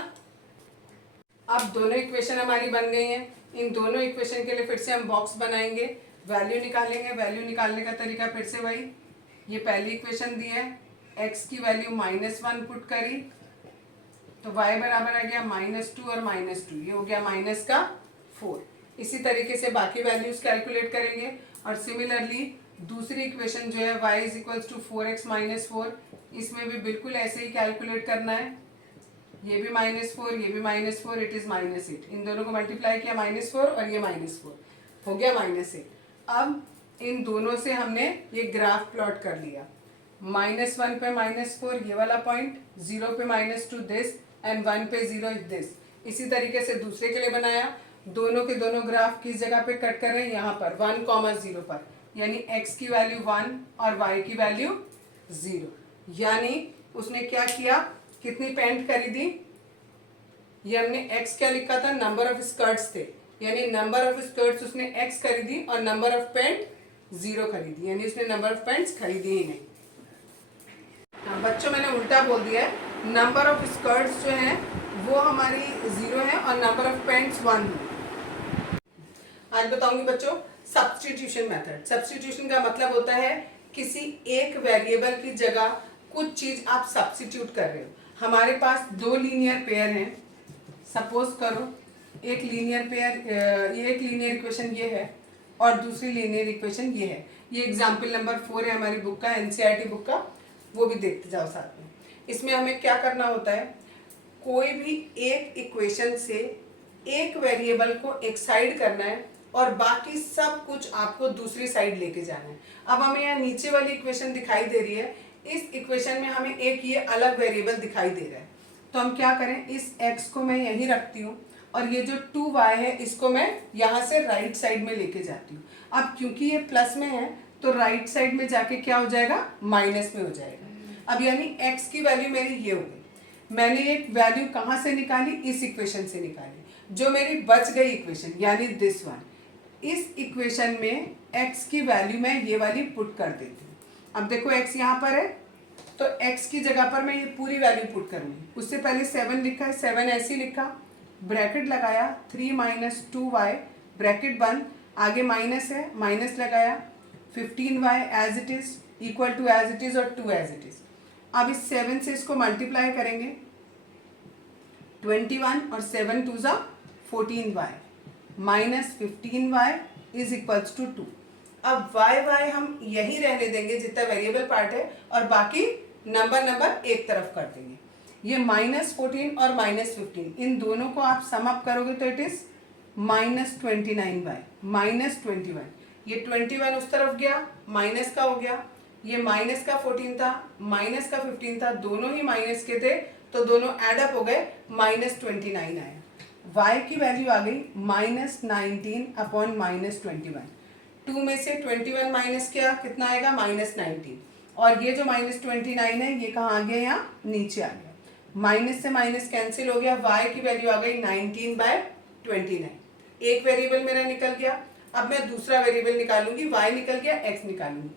अब दोनों इक्वेशन हमारी बन गई हैं। इन दोनों इक्वेशन के लिए फिर से हम बॉक्स बनाएंगे, वैल्यू निकालेंगे। वैल्यू निकालने का तरीका फिर से वही, ये पहली इक्वेशन दी है, x की वैल्यू -1 पुट करी तो y बराबर आ गया -2 और -2, ये हो गया -4। इसी तरीके से बाकी वैल्यूज कैलकुलेट करेंगे और सिमिलरली दूसरी इक्वेशन जो है y is equals to 4x -4, इसमें भी बिल्कुल ऐसे ही कैलकुलेट करना है। ये भी -4, ये भी -4, इट इज -8। इन दोनों को मल्टीप्लाई किया -4 और ये -4 हो गया -8। अब इन दोनों से हमने ये ग्राफ प्लॉट कर लिया, -1 पे -4 ये वाला पॉइंट, 0 पे -2 दिस एंड 1 पे 0 दिस। इसी तरीके से दूसरे के लिए बनाया, दोनों के दोनों ग्राफ किस जगह पे कट कर रहे हैं, यहाँ पर 1, 0 पर, यानी x की वैल्यू 1 और y की वैल्यू 0। यानी उसने क्या किया, कितनी पैंट खरीदी, ये हमने x क्या लिखा था, नंबर ऑफ स्कर्ट्स थे, यानी नंबर ऑफ स्कर्ट्स उसने x खरीदी और नंबर ऑफ पैंट 0 खरीदी, यानी उसने नंबर ऑफ पैंट्स खरीदी ही नहीं। हाँ बच्चों, मैंने उल्टा बोल दिया है, नंबर ऑफ स्कर्ट्स जो हैं वो हमारी 0 है और नंबर ऑफ पैंट्स 1 है। आज बताऊंगी बच्चों सब्स्टिट्यूशन मेथड। सब्स्टिट्यूशन का मतलब होता है किसी एक वेरिएबल की जगह कुछ चीज आप सब्स्टिट्यूट कर रहे हो। हमारे पास 2 लीनियर पेयर हैं, सपोज करो एक लीनियर इक्वेशन ये है और दूसरी लीनियर इक्वेशन ये है। ये एग्जाम्पल नंबर 4 है हमारी बुक का, एनसीईआरटी बुक का, वो भी देखते जाओ साथ में। इसमें हमें क्या करना होता है, कोई भी एक इक्वेशन से एक वेरिएबल को एक साइड करना है और बाकी सब कुछ आपको दूसरी साइड लेके जाना है। अब हमें यहाँ नीचे वाली इक्वेशन दिखाई दे रही है, इस इक्वेशन में हमें एक ये अलग वेरिएबल दिखाई दे रहा है, तो हम क्या करें, इस x को मैं यहीं रखती हूँ और ये जो 2y है इसको मैं यहाँ से राइट साइड में लेके जाती हूँ। अब क्योंकि ये प्लस में है तो राइट साइड में जाके क्या हो जाएगा, माइनस में हो जाएगा। अब यानी x की वैल्यू मेरी ये हो गई। मैंने एक वैल्यू कहाँ से निकाली, इस इक्वेशन से निकाली, जो मेरी बच गई इक्वेशन यानी दिस वन। इस इक्वेशन में x की वैल्यू मैं ये वाली पुट कर देती हूँ। अब देखो x यहाँ पर है तो x की जगह पर मैं ये पूरी वैल्यू पुट करूँगी। उससे पहले 7 लिखा है, 7 ऐसे ही लिखा, ब्रैकेट लगाया, 3 - 2y ब्रैकेट बंद, आगे माइनस है, माइनस लगाया, 15y as it is equal to as it is और 2 एज इट इज। अब इस 7 से इसको मल्टीप्लाई करेंगे, 21 और 7 2 ज़ा 14y minus 15y is equals to 2। अब y हम यही रहने देंगे जितना वेरिएबल पार्ट है और बाकी नंबर एक तरफ कर देंगे। ये -14 और -15 इन दोनों को आप सम अप करोगे तो इट इज -29y -21। ये 21 उस तरफ गया, माइनस का हो गया, ये माइनस का 14 था, माइनस का 15 था, दोनों ही माइनस के थे तो दोनों एडअप हो गए, -29 आया। y की वैल्यू आ गई -19 अपॉन -21। 2 में से 21 माइनस किया, कितना आएगा, -19। और ये जो -29 है ये कहाँ आ गया, यहाँ नीचे आ गया, माइनस से माइनस कैंसिल हो गया, y की वैल्यू आ गई 19/29। एक वेरिएबल मेरा निकल गया। अब मैं दूसरा वेरिएबल निकालूंगी, y निकल गया, x निकालूंगी।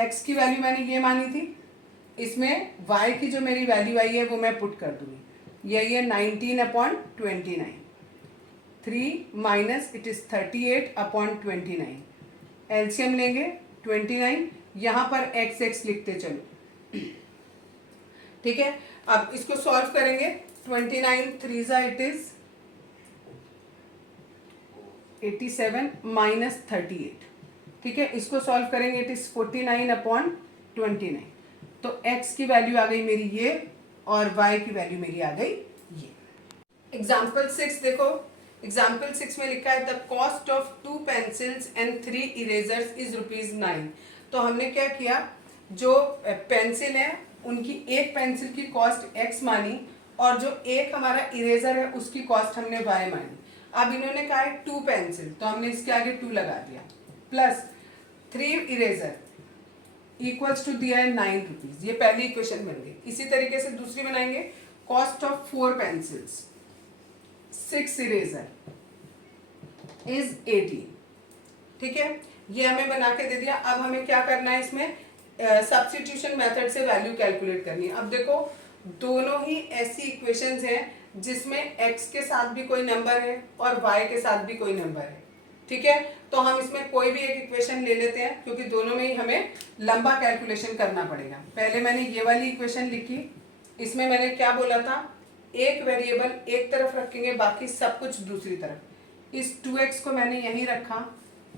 x की वैल्यू मैंने ये मानी थी, इसमें y की जो मेरी वैल्यू आई है वो मैं पुट कर दूंगी, यही है 19/29। 3 माइनस इट इज 38/29। एलसीएम लेंगे 29, यहाँ पर एक्स एक्स लिखते चलो, ठीक है। अब इसको सॉल्व करेंगे, 29 3 जा इट इज 87 माइनस 38, ठीक है। इसको सॉल्व करेंगे, इट इज 49/29। तो x की वैल्यू आ गई मेरी ये, और y की वैल्यू मेरी आ गई ये। एग्जाम्पल 6 देखो, एग्जाम्पल 6 में लिखा है the cost of 2 pencils and 3 erasers is ₹9। तो हमने क्या किया, जो पेंसिल है उनकी एक पेंसिल की कॉस्ट x मानी, और जो एक हमारा इरेजर है उसकी कॉस्ट हमने y मानी। अब इन्होंने कहा है 2 पेंसिल, तो हमने इसके आगे 2 लगा दिया, प्लस 3 इरेजर इक्वल्स टू दिया है ₹9। ये पहली इक्वेशन बन गई। इसी तरीके से दूसरी बनाएंगे, cost of 4 pencils 6 eraser is 18, ठीक है। ये हमें बना के दे दिया। अब हमें क्या करना है, इसमें सब्स्टिट्यूशन मेथड से वैल्यू कैलकुलेट करनी है। अब देखो, दोनों ही ऐसी इक्वेशंस हैं जिसमें x के साथ भी कोई नंबर है और y के साथ भी कोई नंबर है, ठीक है। तो हम इसमें कोई भी एक इक्वेशन ले लेते हैं, क्योंकि दोनों में ही हमें लंबा कैलकुलेशन करना पड़ेगा। पहले मैंने ये वाली इक्वेशन लिखी, इसमें मैंने क्या बोला था, एक वेरिएबल एक तरफ रखेंगे, बाकी सब कुछ दूसरी तरफ। इस 2x को मैंने यहीं रखा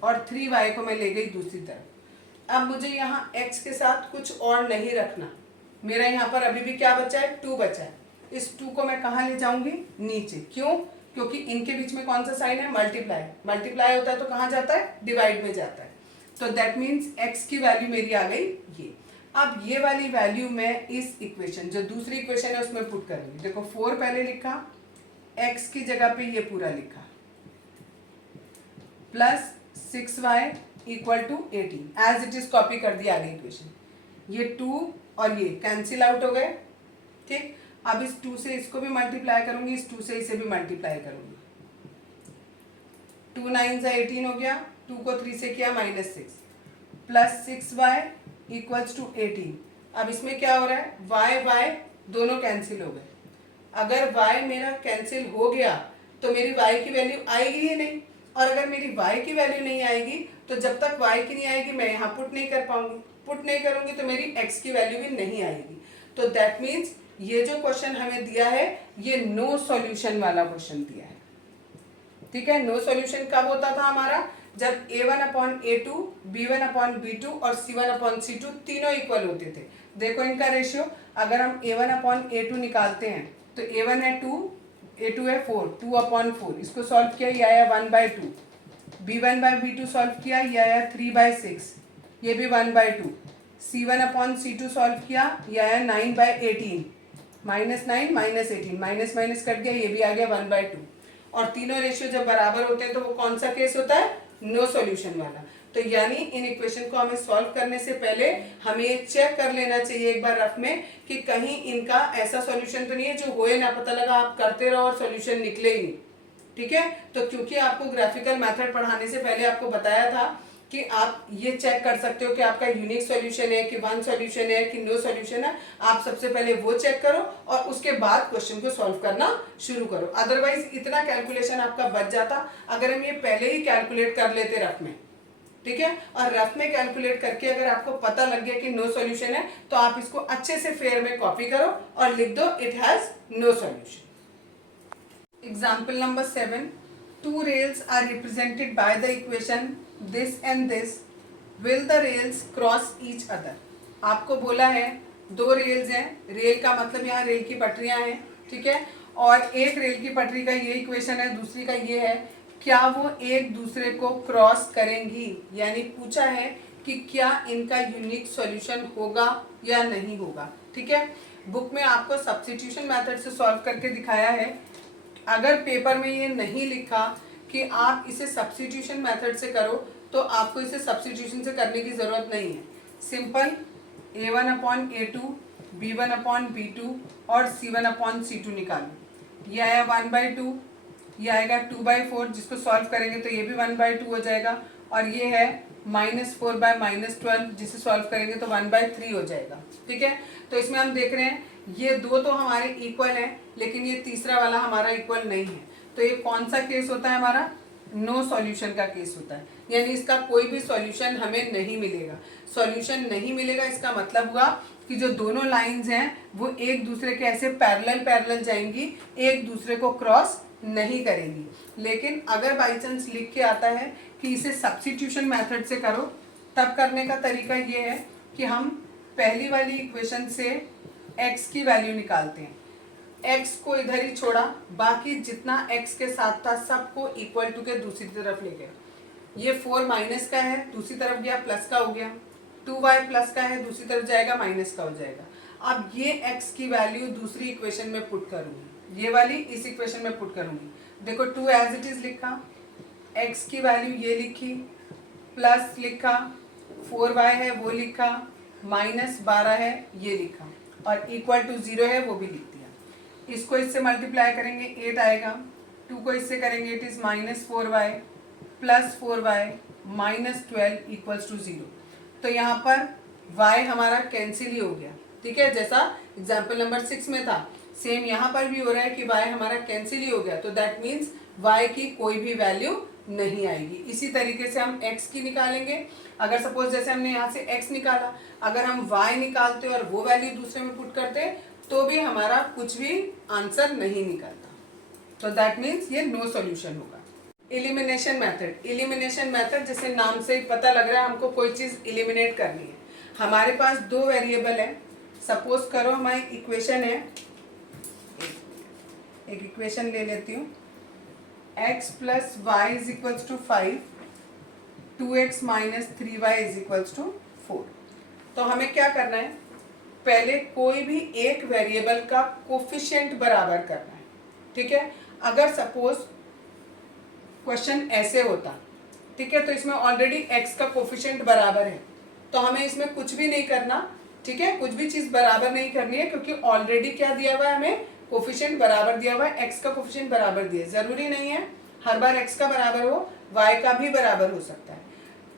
और 3y को मैं ले गई दूसरी तरफ। अब मुझे यहाँ x के साथ कुछ और नहीं रखना, मेरा यहाँ पर अभी भी क्या बचा है, 2 बचा है। इस 2 को मैं कहाँ ले जाऊंगी, नीचे। क्यों, क्योंकि इनके बीच में कौन सा साइन है, मल्टीप्लाई। मल्टीप्लाई होता है तो कहाँ जाता है, डिवाइड में जाता है। तो दैट मीन्स x की वैल्यू मेरी आ गई ये। अब ये वाली वैल्यू मैं इस इक्वेशन, जो दूसरी इक्वेशन है उसमें पुट करूंगी। देखो 4 पहले लिखा, x की जगह पे ये पूरा लिखा, plus 6y equal to 18, as it is copy कर दिया आगे इक्वेशन। ये 2 और ये कैंसिल आउट हो गए, ठीक। अब इस 2 से इसको भी मल्टीप्लाई करूंगी, इस 2 से इसे भी मल्टीप्लाई करूंगी। 2 9 से 18 हो गया, 2 को 3 से किया -6, प्लस 6y इक्वल्स टू 18। अब इसमें क्या हो रहा है, y दोनों कैंसिल हो गए। अगर y मेरा कैंसिल हो गया तो मेरी y की वैल्यू आएगी ही नहीं, और अगर मेरी y की वैल्यू नहीं आएगी तो जब तक y की नहीं आएगी मैं यहाँ पुट नहीं कर पाऊंगी। पुट नहीं करूंगी तो मेरी x की वैल्यू भी नहीं आएगी। तो दैट मीन्स ये जो क्वेश्चन हमें दिया है ये नो सॉल्यूशन वाला क्वेश्चन दिया है, ठीक है। नो सॉल्यूशन कब होता था हमारा, जब a1/a2, b1/b2 और c1/c2 तीनों इक्वल होते थे। देखो इनका रेशियो, अगर हम a1/a2 निकालते हैं तो a1 है 2, a2 है 4, 2/4। इसको सॉल्व किया, ये आया 1/2। b1/b2 सॉल्व किया, ये आया 3/6, ये भी 1/2। c1/c2 सॉल्व किया, ये आया 9/18, -9 -18, माइनस माइनस कट गया, ये भी आ गया 1/2। और तीनों रेशियो जब बराबर होते हैं तो वो कौन सा केस होता है, नो सॉल्यूशन वाला। तो यानी इन इक्वेशन को हमें सॉल्व करने से पहले हमें ये चेक कर लेना चाहिए एक बार रफ में कि कहीं इनका ऐसा सॉल्यूशन तो नहीं है जो होए ना पता लगा आप करते रहो और सॉल्यूशन निकले ही नहीं, ठीक है। तो क्योंकि आपको ग्राफिकल मेथड पढ़ाने से पहले आपको बताया था कि आप ये चेक कर सकते हो कि आपका यूनिक सॉल्यूशन है कि वन सॉल्यूशन है कि नो सॉल्यूशन है। आप सबसे पहले वो चेक करो और उसके बाद क्वेश्चन को सॉल्व करना शुरू करो। अदरवाइज इतना कैलकुलेशन आपका बच जाता अगर हम ये पहले ही कैलकुलेट कर लेते रफ में, ठीक है। और रफ में कैलकुलेट करके अगर आपको पता लग गया कि नो सॉल्यूशन है तो आप इसको अच्छे से फेयर में कॉपी करो और लिख दो it has no solution. Example number 7, 2 rails are represented by the equation this and this, will the rails cross each other। आपको बोला है 2 रेल्स हैं, रेल का मतलब यहाँ रेल की पटरियाँ हैं, ठीक है। और एक रेल की पटरी का ये इक्वेशन है, दूसरी का ये है, क्या वो एक दूसरे को क्रॉस करेंगी, यानी पूछा है कि क्या इनका यूनिक सॉल्यूशन होगा या नहीं होगा, ठीक है। बुक में आपको सब्स्टिट्यूशन मेथड से सॉल्व करके दिखाया है। अगर पेपर में ये नहीं लिखा कि आप इसे सब्स्टिट्यूशन मेथड से करो तो आपको इसे सब्स्टिट्यूशन से करने की ज़रूरत नहीं है। सिंपल a1/a2, b1/b2 और c1/c2 निकालो। ये आया 1/2, ये आएगा 2/4, जिसको सॉल्व करेंगे तो ये भी 1/2 हो जाएगा। और ये है -4/-12, जिसे सॉल्व करेंगे तो 1/3 हो जाएगा, ठीक है। तो इसमें हम देख रहे हैं ये 2 तो हमारे इक्वल हैं लेकिन ये तीसरा वाला हमारा इक्वल नहीं है। तो ये कौन सा केस होता है हमारा, नो सॉल्यूशन का केस होता है। यानी इसका कोई भी सॉल्यूशन हमें नहीं मिलेगा। सॉल्यूशन नहीं मिलेगा इसका मतलब हुआ कि जो दोनों लाइंस हैं वो एक दूसरे के ऐसे पैरेलल पैरेलल जाएंगी, एक दूसरे को क्रॉस नहीं करेंगी। लेकिन अगर बाई चांस लिख के आता है कि इसे सब्स्टिट्यूशन मेथड से करो, तब करने का तरीका ये है कि हम पहली वाली इक्वेशन से x की वैल्यू निकालते हैं। x को इधर ही छोड़ा, बाकी जितना x के साथ था सबको इक्वल टू के दूसरी तरफ ले गया। ये 4 माइनस का है, दूसरी तरफ गया प्लस का हो गया। 2y प्लस का है, दूसरी तरफ जाएगा माइनस का हो जाएगा। अब ये x की वैल्यू दूसरी इक्वेशन में पुट करूंगी, ये वाली इस इक्वेशन में पुट करूंगी। देखो 2 एज इट इज लिखा, x की वैल्यू ये लिखी, प्लस लिखा, 4y है वो लिखा, माइनस 12 है ये लिखा, और इक्वल टू 0 है वो भी लिख दिया। इसको इससे मल्टीप्लाई करेंगे 8 आएगा, 2 को इससे करेंगे it is minus 4y plus 4y minus 12 equals to 0। तो यहाँ पर y हमारा कैंसिल ही हो गया, ठीक है, जैसा एग्जाम्पल नंबर 6 में था सेम यहाँ पर भी हो रहा है कि y हमारा कैंसिल ही हो गया। तो दैट मीन्स y की कोई भी वैल्यू नहीं आएगी। इसी तरीके से हम x की निकालेंगे। अगर सपोज जैसे हमने यहाँ से x निकाला, अगर हम y निकालते और वो वैल्यू दूसरे में पुट करते तो भी हमारा कुछ भी आंसर नहीं निकलता। तो दैट मीन्स ये नो सॉल्यूशन होगा। एलिमिनेशन मेथड, एलिमिनेशन मेथड जैसे नाम से ही पता लग रहा है हमको कोई चीज़ एलिमिनेट करनी है। हमारे पास दो वेरिएबल है, सपोज करो हमारी इक्वेशन है, एक इक्वेशन ले लेती हूँ, x plus y is equals to 5, 2x minus 3y is equals to 4। तो हमें क्या करना है, पहले कोई भी एक वेरिएबल का कोफिशिएंट बराबर करना है, ठीक है। अगर सपोज क्वेश्चन ऐसे होता, ठीक है, तो इसमें ऑलरेडी x का कोफिशिएंट बराबर है, तो हमें इसमें कुछ भी नहीं करना, ठीक है, कुछ भी चीज़ बराबर नहीं करनी है, क्योंकि ऑलरेडी क्या दिया हुआ है, हमें कोफिशिएंट बराबर दिया हुआ है, x का कोफिशिएंट बराबर दिया। जरूरी नहीं है हर बार x का बराबर हो, y का भी बराबर हो सकता है।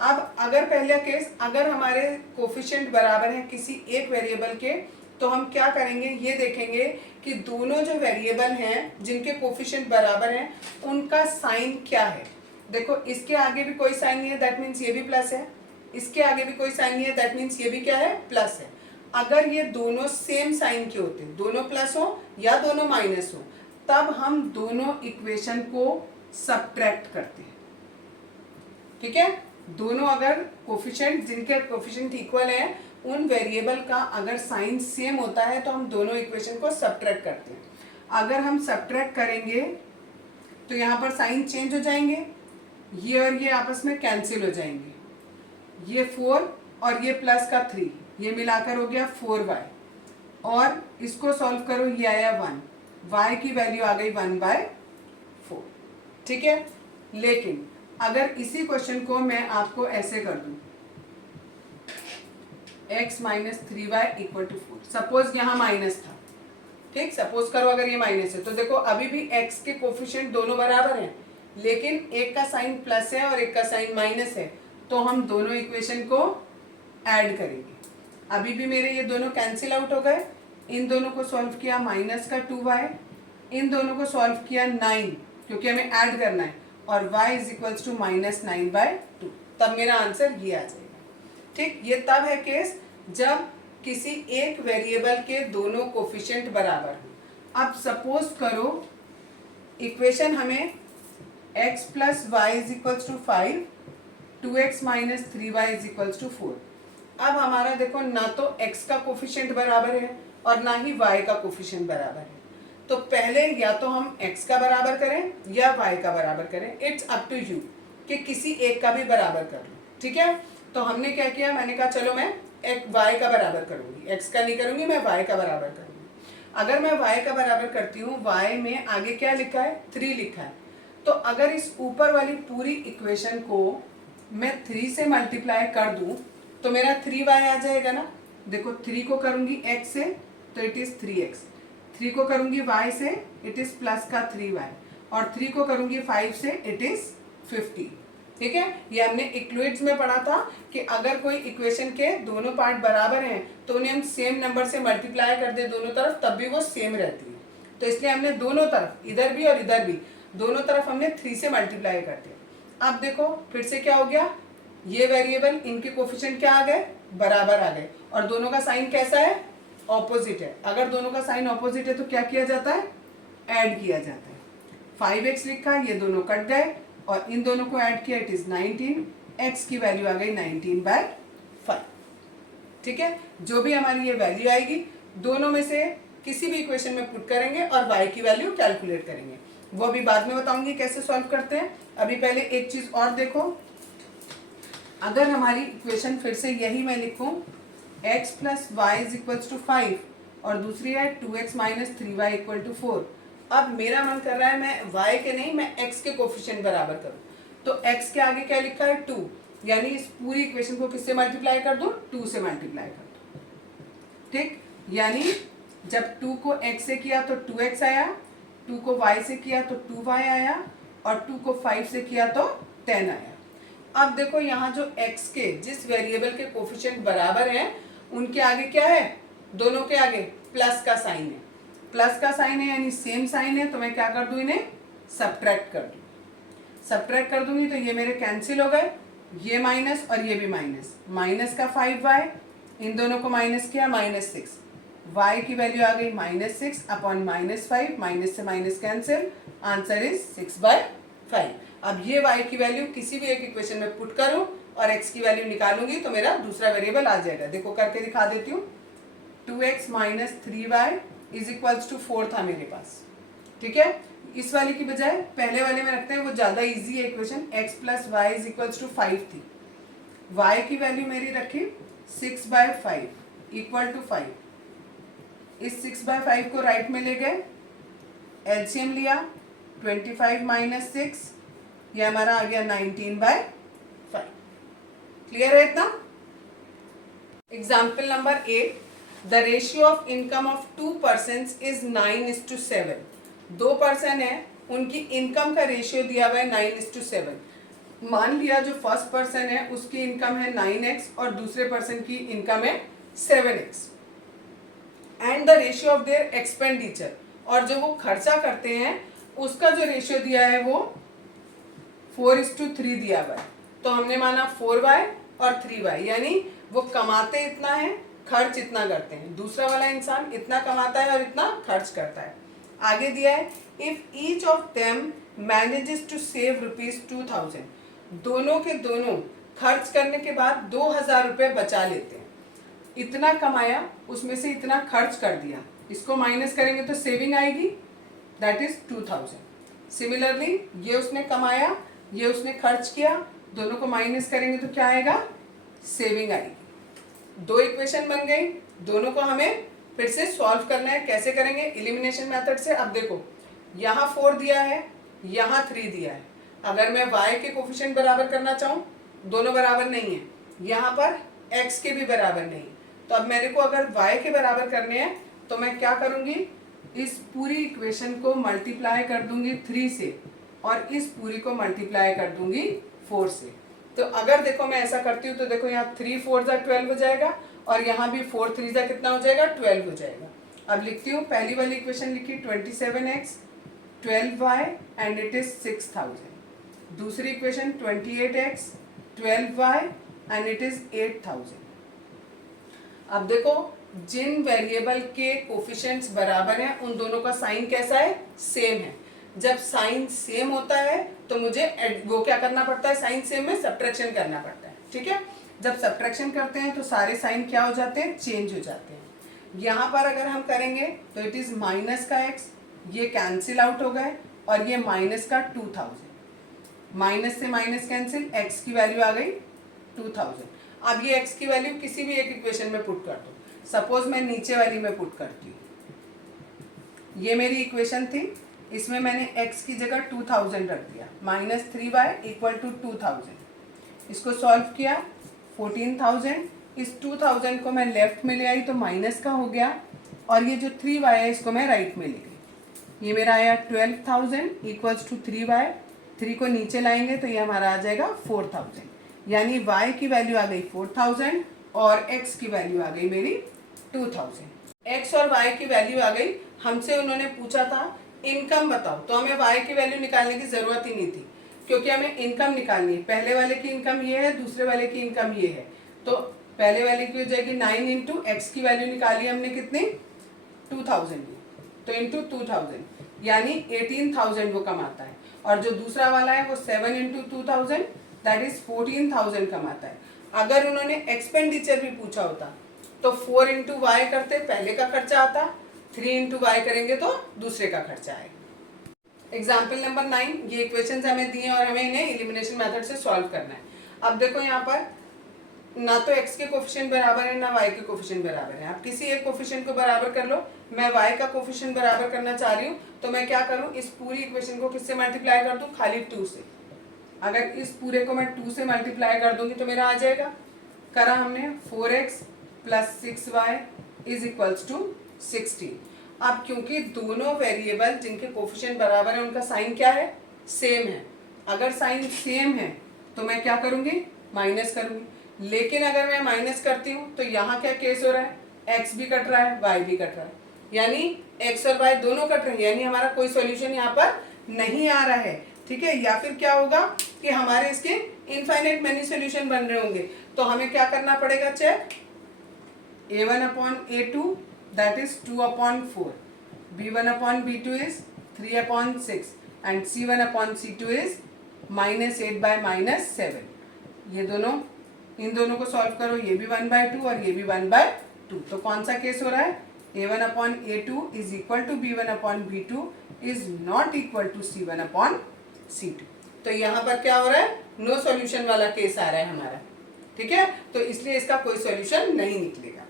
अब अगर पहला केस, अगर हमारे कोफिशिएंट बराबर है किसी एक वेरिएबल के, तो हम क्या करेंगे, ये देखेंगे कि दोनों जो वेरिएबल हैं जिनके कोफिशिएंट बराबर हैं उनका साइन क्या है। देखो इसके आगे भी कोई साइन नहीं है, दैट मीन्स ये भी प्लस है, इसके आगे भी कोई साइन नहीं है, दैट मीन्स ये भी क्या है, प्लस है। अगर ये दोनों सेम साइन के होते, दोनों प्लस हो या दोनों माइनस हो, तब हम दोनों इक्वेशन को सबट्रैक्ट करते हैं, ठीक है। दोनों अगर कोफिशिएंट, जिनके कोफिशिएंट इक्वल है, उन वेरिएबल का अगर साइन सेम होता है तो हम दोनों इक्वेशन को सबट्रैक्ट करते हैं। अगर हम सबट्रैक्ट करेंगे तो यहाँ पर साइन चेंज हो जाएंगे, ये और ये आपस में कैंसिल हो जाएंगे, ये 4 और ये प्लस का 3, ये मिलाकर हो गया 4y, और इसको सॉल्व करो, ये आया 1, y की वैल्यू आ गई 1/4, ठीक है। लेकिन अगर इसी क्वेश्चन को मैं आपको ऐसे कर दूं, x minus 3y equal to 4, suppose यहाँ माइनस था, ठीक, सपोज करो अगर ये माइनस है, तो देखो अभी भी x के कोफिशिएंट दोनों बराबर हैं, लेकिन एक का साइन प्लस है और एक का साइन माइनस है, तो हम दोनों इक्वेशन को ऐड करेंगे। अभी भी मेरे ये दोनों कैंसिल आउट हो गए, इन दोनों को सॉल्व किया माइनस का 2y, इन दोनों को सॉल्व किया 9, क्योंकि हमें ऐड करना है, और y is equals to minus 9/2, तब मेरा आंसर ये आ जाएगा, ठीक। ये तब है केस जब किसी एक वेरिएबल के दोनों कोफिशिएंट बराबर हो। अब सपोज करो इक्वेशन हमें x plus y is equals to 5, 2x minus 3y is equals to 4। अब हमारा देखो ना तो x का कोफिशिएंट बराबर है और ना ही y का कोफिशिएंट बराबर है, तो पहले या तो हम x का बराबर करें या y का बराबर करें, इट्स अप टू यू कि किसी एक का भी बराबर कर लो, ठीक है। तो हमने क्या किया, मैंने कहा चलो मैं एक y का बराबर करूंगी, x का नहीं करूंगी, मैं y का बराबर करूंगी। अगर मैं y का बराबर करती हूँ, y में आगे क्या लिखा है, 3 लिखा है, तो अगर इस ऊपर वाली पूरी इक्वेशन को मैं 3 से मल्टीप्लाई कर दूं तो मेरा 3y आ जाएगा ना। देखो 3 को करूंगी x से तो इट इज 3x, 3 को करूंगी y से इट इज प्लस का 3y, और 3 को करूंगी 5 से इट इज 50, ठीक है। ये हमने इक्लुइड्स में पढ़ा था कि अगर कोई इक्वेशन के दोनों पार्ट बराबर हैं तो उन्हें हम सेम नंबर से मल्टीप्लाई कर दे दोनों तरफ, तब भी वो सेम रहती है। तो इसलिए हमने दोनों तरफ, इधर भी और इधर भी, दोनों तरफ हमने 3 से मल्टीप्लाई कर दिया। अब देखो फिर से क्या हो गया, ये वेरिएबल इनके कोफिशिएंट क्या आ गए, बराबर आ गए, और दोनों का साइन कैसा है, ऑपोजिट है। अगर दोनों का साइन ऑपोजिट है तो क्या किया जाता है, ऐड किया जाता है। 5x लिखा, ये दोनों कट गए और इन दोनों को ऐड किया, इट इज 19, x की वैल्यू आ गई 19/5। ठीक है, जो भी हमारी ये वैल्यू आएगी दोनों में से किसी भी इक्वेशन में पुट करेंगे और y की वैल्यू कैलकुलेट करेंगे। वो अभी बाद में बताऊंगी कैसे सॉल्व करते हैं। अभी पहले एक चीज और देखो, अगर हमारी इक्वेशन फिर से यही मैं लिखूं x plus y is equal to 5 और दूसरी है 2x minus 3y equal to 4। अब मेरा मन कर रहा है मैं y के नहीं, मैं x के कोफिशिएंट बराबर करूं, तो x के आगे क्या लिखा है 2, यानी इस पूरी इक्वेशन को किससे मल्टीप्लाई कर दूं, 2 से मल्टीप्लाई कर दूं। ठीक, यानी जब 2 को x से किया तो 2x आया, 2 को y से किया तो 2y आया, और 2 को 5 से किया तो 10 आया। अब देखो यहाँ जो x के जिस वेरिएबल के कोफिशिएंट बराबर हैं उनके आगे क्या है, दोनों के आगे प्लस का साइन है, प्लस का साइन है यानी सेम साइन है, तो मैं क्या कर दूं, इन्हें सब्ट्रैक्ट कर दूं। सब्ट्रैक्ट कर दूंगी तो ये मेरे कैंसिल हो गए, ये माइनस और ये भी माइनस, माइनस का 5y, इन दोनों को माइनस किया -6, y की वैल्यू आ गई -6 अपॉन -5, माइनस से माइनस कैंसिल, आंसर इज 6/5। अब ये y की वैल्यू किसी भी एक इक्वेशन में पुट करूं और x की वैल्यू निकालूंगी तो मेरा दूसरा वेरिएबल आ जाएगा। देखो करके दिखा देती हूँ, 2x minus 3y is equals to 4 था मेरे पास। ठीक है, इस वाले की बजाय पहले वाले में रखते हैं, वो ज़्यादा इजी है equation. x plus y is equals to 5 थी, y की वैल्यू मेरी रखी 6/5 इक्वल टू 5। इस 6/5 को राइट में ले गए, एलसीएम लिया, 25 माइनस 6, ये हमारा आ गया 19/5। क्लियर है इतना। Example number 8, the ratio of income of 2 persons is 9:7। 2 person है, उनकी इनकम का रेशियो दिया हुआ है 9:7। मान लिया जो फर्स्ट पर्सन है उसकी इनकम है 9x और दूसरे पर्सन की इनकम है 7x, and the ratio of their expenditure, और जो वो खर्चा करते हैं उसका जो रेशियो दिया है वो 4:3 दिया हुआ है। तो हमने माना 4y और 3y, यानी वो कमाते इतना है, खर्च इतना करते हैं। दूसरा वाला इंसान इतना कमाता है और इतना खर्च करता है। आगे दिया है if each of them manages to save ₹2000, दोनों के दोनों खर्च करने के बाद 2000 रुपये बचा लेते हैं। इतना कमाया, उसमें से इतना खर्च कर दिया, इसको माइनस करेंगे तो सेविंग आएगी, दैट इज 2000। सिमिलरली ये उसने कमाया, ये उसने खर्च किया, दोनों को माइनस करेंगे तो क्या आएगा, सेविंग आएगी। 2 इक्वेशन बन गई, दोनों को हमें फिर से सॉल्व करना है। कैसे करेंगे, एलिमिनेशन मेथड से। अब देखो यहाँ 4 दिया है, यहाँ 3 दिया है, अगर मैं y के कोफिशिएंट बराबर करना चाहूँ, दोनों बराबर नहीं है, यहाँ पर x के भी बराबर नहीं, तो अब मेरे को अगर y के बराबर करने हैं तो मैं क्या करूँगी, इस पूरी इक्वेशन को मल्टीप्लाई कर दूंगी 3 से और इस पूरी को मल्टीप्लाई कर दूंगी 4 से। तो अगर देखो मैं ऐसा करती हूँ तो देखो यहाँ 3 4 जा 12 हो जाएगा और यहाँ भी 4 3 जा कितना हो जाएगा, 12 हो जाएगा। अब लिखती हूँ, पहली वाली इक्वेशन लिखी 27x 12y and it is 6000। दूसरी equation 28x 12y and it is 8000। अब देखो जिन वेरिएबल के कोफिशिएंट्स बराबर हैं उन दोनों का साइन कैसा है, सेम है। जब साइन सेम होता है तो मुझे वो क्या करना पड़ता है, साइन सेम में सब्ट्रैक्शन करना पड़ता है। ठीक है, जब सब्ट्रैक्शन करते हैं तो सारे साइन क्या हो जाते हैं, चेंज हो जाते हैं। यहाँ पर अगर हम करेंगे तो इट इज माइनस का x, ये कैंसिल आउट हो गए, और ये माइनस का 2000, माइनस से माइनस कैंसिल, x की वैल्यू आ गई 2000। अब ये x की वैल्यू किसी भी एक इक्वेशन में पुट कर दो। सपोज मैं नीचे वाली में पुट करती हूँ, ये मेरी इक्वेशन थी, इसमें मैंने x की जगह 2000 रख दिया, -3y इक्वल टू 2000। इसको सॉल्व किया 14000, इस 2000 को मैं लेफ्ट में ले आई तो माइनस का हो गया, और ये जो 3y है इसको मैं राइट में ले गई। ये मेरा आया 12000 इक्वल्स टू 3y, 3 को नीचे लाएंगे तो ये हमारा आ जाएगा 4000, यानी y की वैल्यू आ गई 4000 और x की वैल्यू आ गई मेरी 2000। x और y की वैल्यू आ गई। हमसे उन्होंने पूछा था इनकम बताओ, तो हमें y की वैल्यू निकालने की ज़रूरत ही नहीं थी, क्योंकि हमें इनकम निकालनी है। पहले वाले की इनकम ये है, दूसरे वाले की इनकम ये है, तो पहले वाले की हो जाएगी 9 इंटू एक्स की वैल्यू निकाली हमने कितनी 2000 की, तो इंटू 2000 यानी 18,000 वो कमाता है। और जो दूसरा वाला है वो 7 इंटू 2000 दैट इज 14,000 कमाता है। अगर उन्होंने एक्सपेंडिचर भी पूछा होता तो 4 इंटू वाई करते, पहले का खर्चा आता, 3 इंटू वाई करेंगे तो दूसरे का खर्चा आएगा। एग्जाम्पल नंबर 9, ये इक्वेशंस हमें दिए और हमें इन्हें एलिमिनेशन मेथड से सॉल्व करना है। अब देखो यहाँ पर ना तो x के कोफिशिएंट बराबर है ना y के कोफिशिएंट बराबर है। आप किसी एक कोफिशिएंट को बराबर कर लो। मैं y का कोफिशिएंट बराबर करना चाह रही हूँ, तो मैं क्या करूँ, इस पूरी इक्वेशन को किससे मल्टीप्लाई कर दूँ, खाली 2 से। अगर इस पूरे को मैं 2 से मल्टीप्लाई कर दूंगी तो मेरा आ जाएगा, करा हमने 4x plus 6y is equals to 16। अब क्योंकि दोनों वेरिएबल जिनके कोफिशिएंट बराबर है उनका साइन क्या है, सेम है। अगर साइन सेम है तो मैं क्या करूँगी, माइनस करूँगी। लेकिन अगर मैं माइनस करती हूँ तो यहाँ क्या केस हो रहा है, x भी कट रहा है y भी कट रहा है, यानी x और y दोनों कट रहे हैं, यानी हमारा कोई सॉल्यूशन यहाँ पर नहीं आ रहा है। ठीक है, या फिर क्या होगा कि हमारे इसके इनफाइनाइट मैनी सॉल्यूशन बन रहे होंगे। तो हमें क्या करना पड़ेगा, check a1 upon a2 that is 2 upon 4, b1 upon b2 is 3 upon 6 and c1 upon c2 is -8 by -7। ये दोनों, इन दोनों को सॉल्व करो, ये भी 1/2 और ये भी 1/2। तो कौन सा केस हो रहा है, a1 upon a2 is equal to b1 upon b2 is not equal to c1 upon c2। तो यहाँ पर क्या हो रहा है, नो सॉल्यूशन वाला केस आ रहा है हमारा। ठीक है, तो इसलिए इसका कोई सॉल्यूशन नहीं निकलेगा।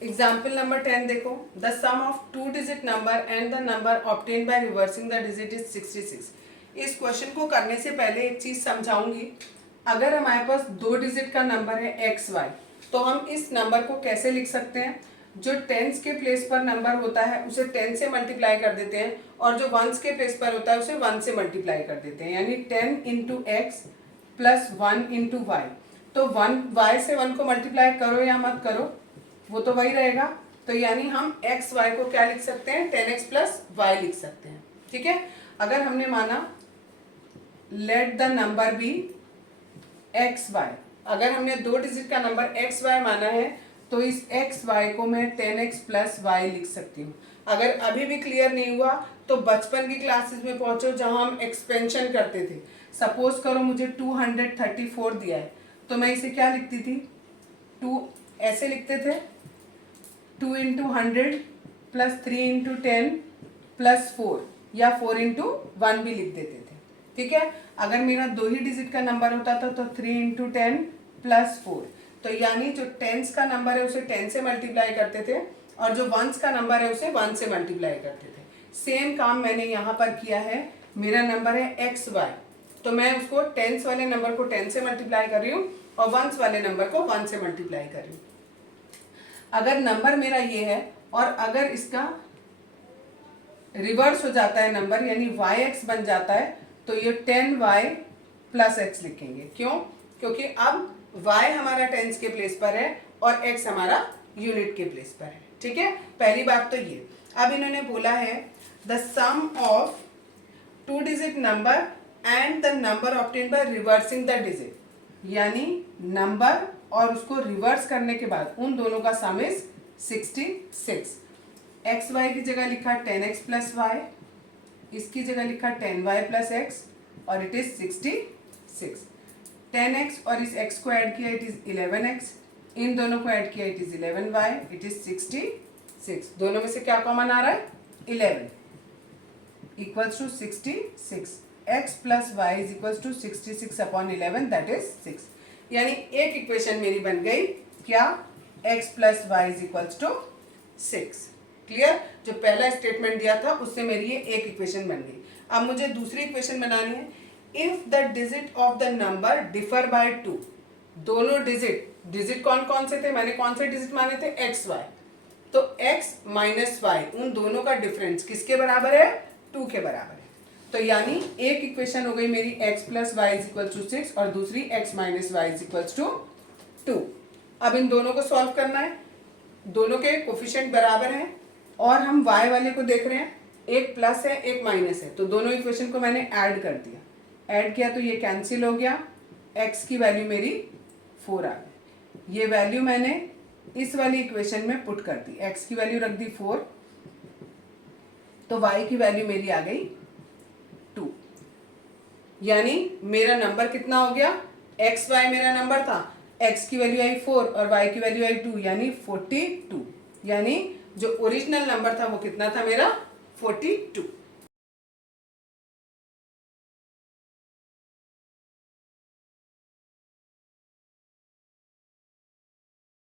एग्जाम्पल नंबर 10 देखो, the sum of 2 digit number and the number obtain by reversing the digit is 66। इस क्वेश्चन को करने से पहले एक चीज समझाऊंगी। अगर हमारे पास 2 डिजिट का नंबर है एक्स वाई, तो हम इस नंबर को कैसे लिख सकते हैं, जो टेंस के प्लेस पर नंबर होता है उसे 10 से मल्टीप्लाई कर देते हैं, और जो वंस के प्लेस पर होता है उसे 1 से मल्टीप्लाई कर देते हैं, यानी 10 into x plus 1 into y. तो 1 वाई से 1 को मल्टीप्लाई करो या मत करो वो तो वही रहेगा। तो यानी हम एक्स वाई को क्या लिख सकते हैं, 10x प्लस वाई लिख सकते हैं। ठीक है, अगर हमने माना let the number be x y, अगर हमने 2 डिजिट का नंबर एक्स वाई माना है तो इस एक्स वाई को मैं 10x प्लस वाई लिख सकती हूँ। अगर अभी भी क्लियर नहीं हुआ तो बचपन की क्लासेस में पहुंचो जहां हम एक्सपेंशन करते थे। सपोज करो मुझे 234 दिया है, तो मैं इसे क्या लिखती थी, 2 ऐसे लिखते थे, 2 इंटू 100 प्लस 3 इंटू 10 प्लस 4, या 4 इंटू 1 भी लिख देते थे। ठीक है, अगर मेरा 2 ही डिजिट का नंबर होता था तो 3 इंटू 10 प्लस 4, तो यानी जो टेंस का नंबर है उसे 10 से मल्टीप्लाई करते थे और जो वंस का नंबर है उसे 1 से मल्टीप्लाई करते थे। सेम काम मैंने यहाँ पर किया है। मेरा नंबर है एक्स वाई, तो मैं उसको टेंस वाले नंबर को 10 से मल्टीप्लाई कर रही हूँ और वंस वाले नंबर को 1 से मल्टीप्लाई कर रही हूँ। अगर नंबर मेरा ये है और अगर इसका रिवर्स हो जाता है नंबर, यानी वाई एक्स बन जाता है, तो ये 10y प्लस एक्स लिखेंगे। क्यों, क्योंकि अब y हमारा टेंस के प्लेस पर है और x हमारा यूनिट के प्लेस पर है। ठीक है, पहली बात तो ये। अब इन्होंने बोला है the sum of 2 digit number and the number obtain by reversing the digit, यानी नंबर और उसको रिवर्स करने के बाद उन दोनों का सम इज 66। एक्स वाई की जगह लिखा 10x प्लस वाई, इसकी जगह लिखा 10y प्लस एक्स और इट इज 66। 10x और इस x को ऐड किया इट इज 11x, इन दोनों को ऐड किया it is 11y, it is 66। दोनों में से क्या कॉमन आ रहा है, 11 equals to 66। x plus y is equals to 66 upon 11 that is 6। यानी एक इक्वेशन मेरी बन गई, क्या, x plus y is equals to 6। Clear, जो पहला स्टेटमेंट दिया था उससे मेरी ये एक इक्वेशन बन गई। अब मुझे दूसरी इक्वेशन बनानी है। If the digit of the number differ by 2, दोनों डिजिट कौन कौन से थे, मैंने कौन से डिजिट माने थे, एक्स वाई, तो x माइनस वाई उन दोनों का डिफरेंस किसके बराबर है, 2 के बराबर है। तो यानी एक इक्वेशन हो गई मेरी x plus y is equal to 6 और दूसरी x minus y is equal to 2। अब इन दोनों को सॉल्व करना है, दोनों के कोफिशिएंट बराबर हैं और हम y वाले को देख रहे हैं, एक प्लस है एक माइनस है, तो दोनों इक्वेशन को मैंने ऐड कर दिया। ऐड किया तो ये कैंसिल हो गया, x की वैल्यू मेरी 4 आ गई। ये वैल्यू मैंने इस वाली इक्वेशन में पुट कर दी, x की वैल्यू रख दी 4, तो y की वैल्यू मेरी आ गई 2। यानी मेरा नंबर कितना हो गया, x y मेरा नंबर था, x की वैल्यू आई 4 और y की वैल्यू आई 2, यानी 42। यानी जो ओरिजिनल नंबर था वो कितना था मेरा 42।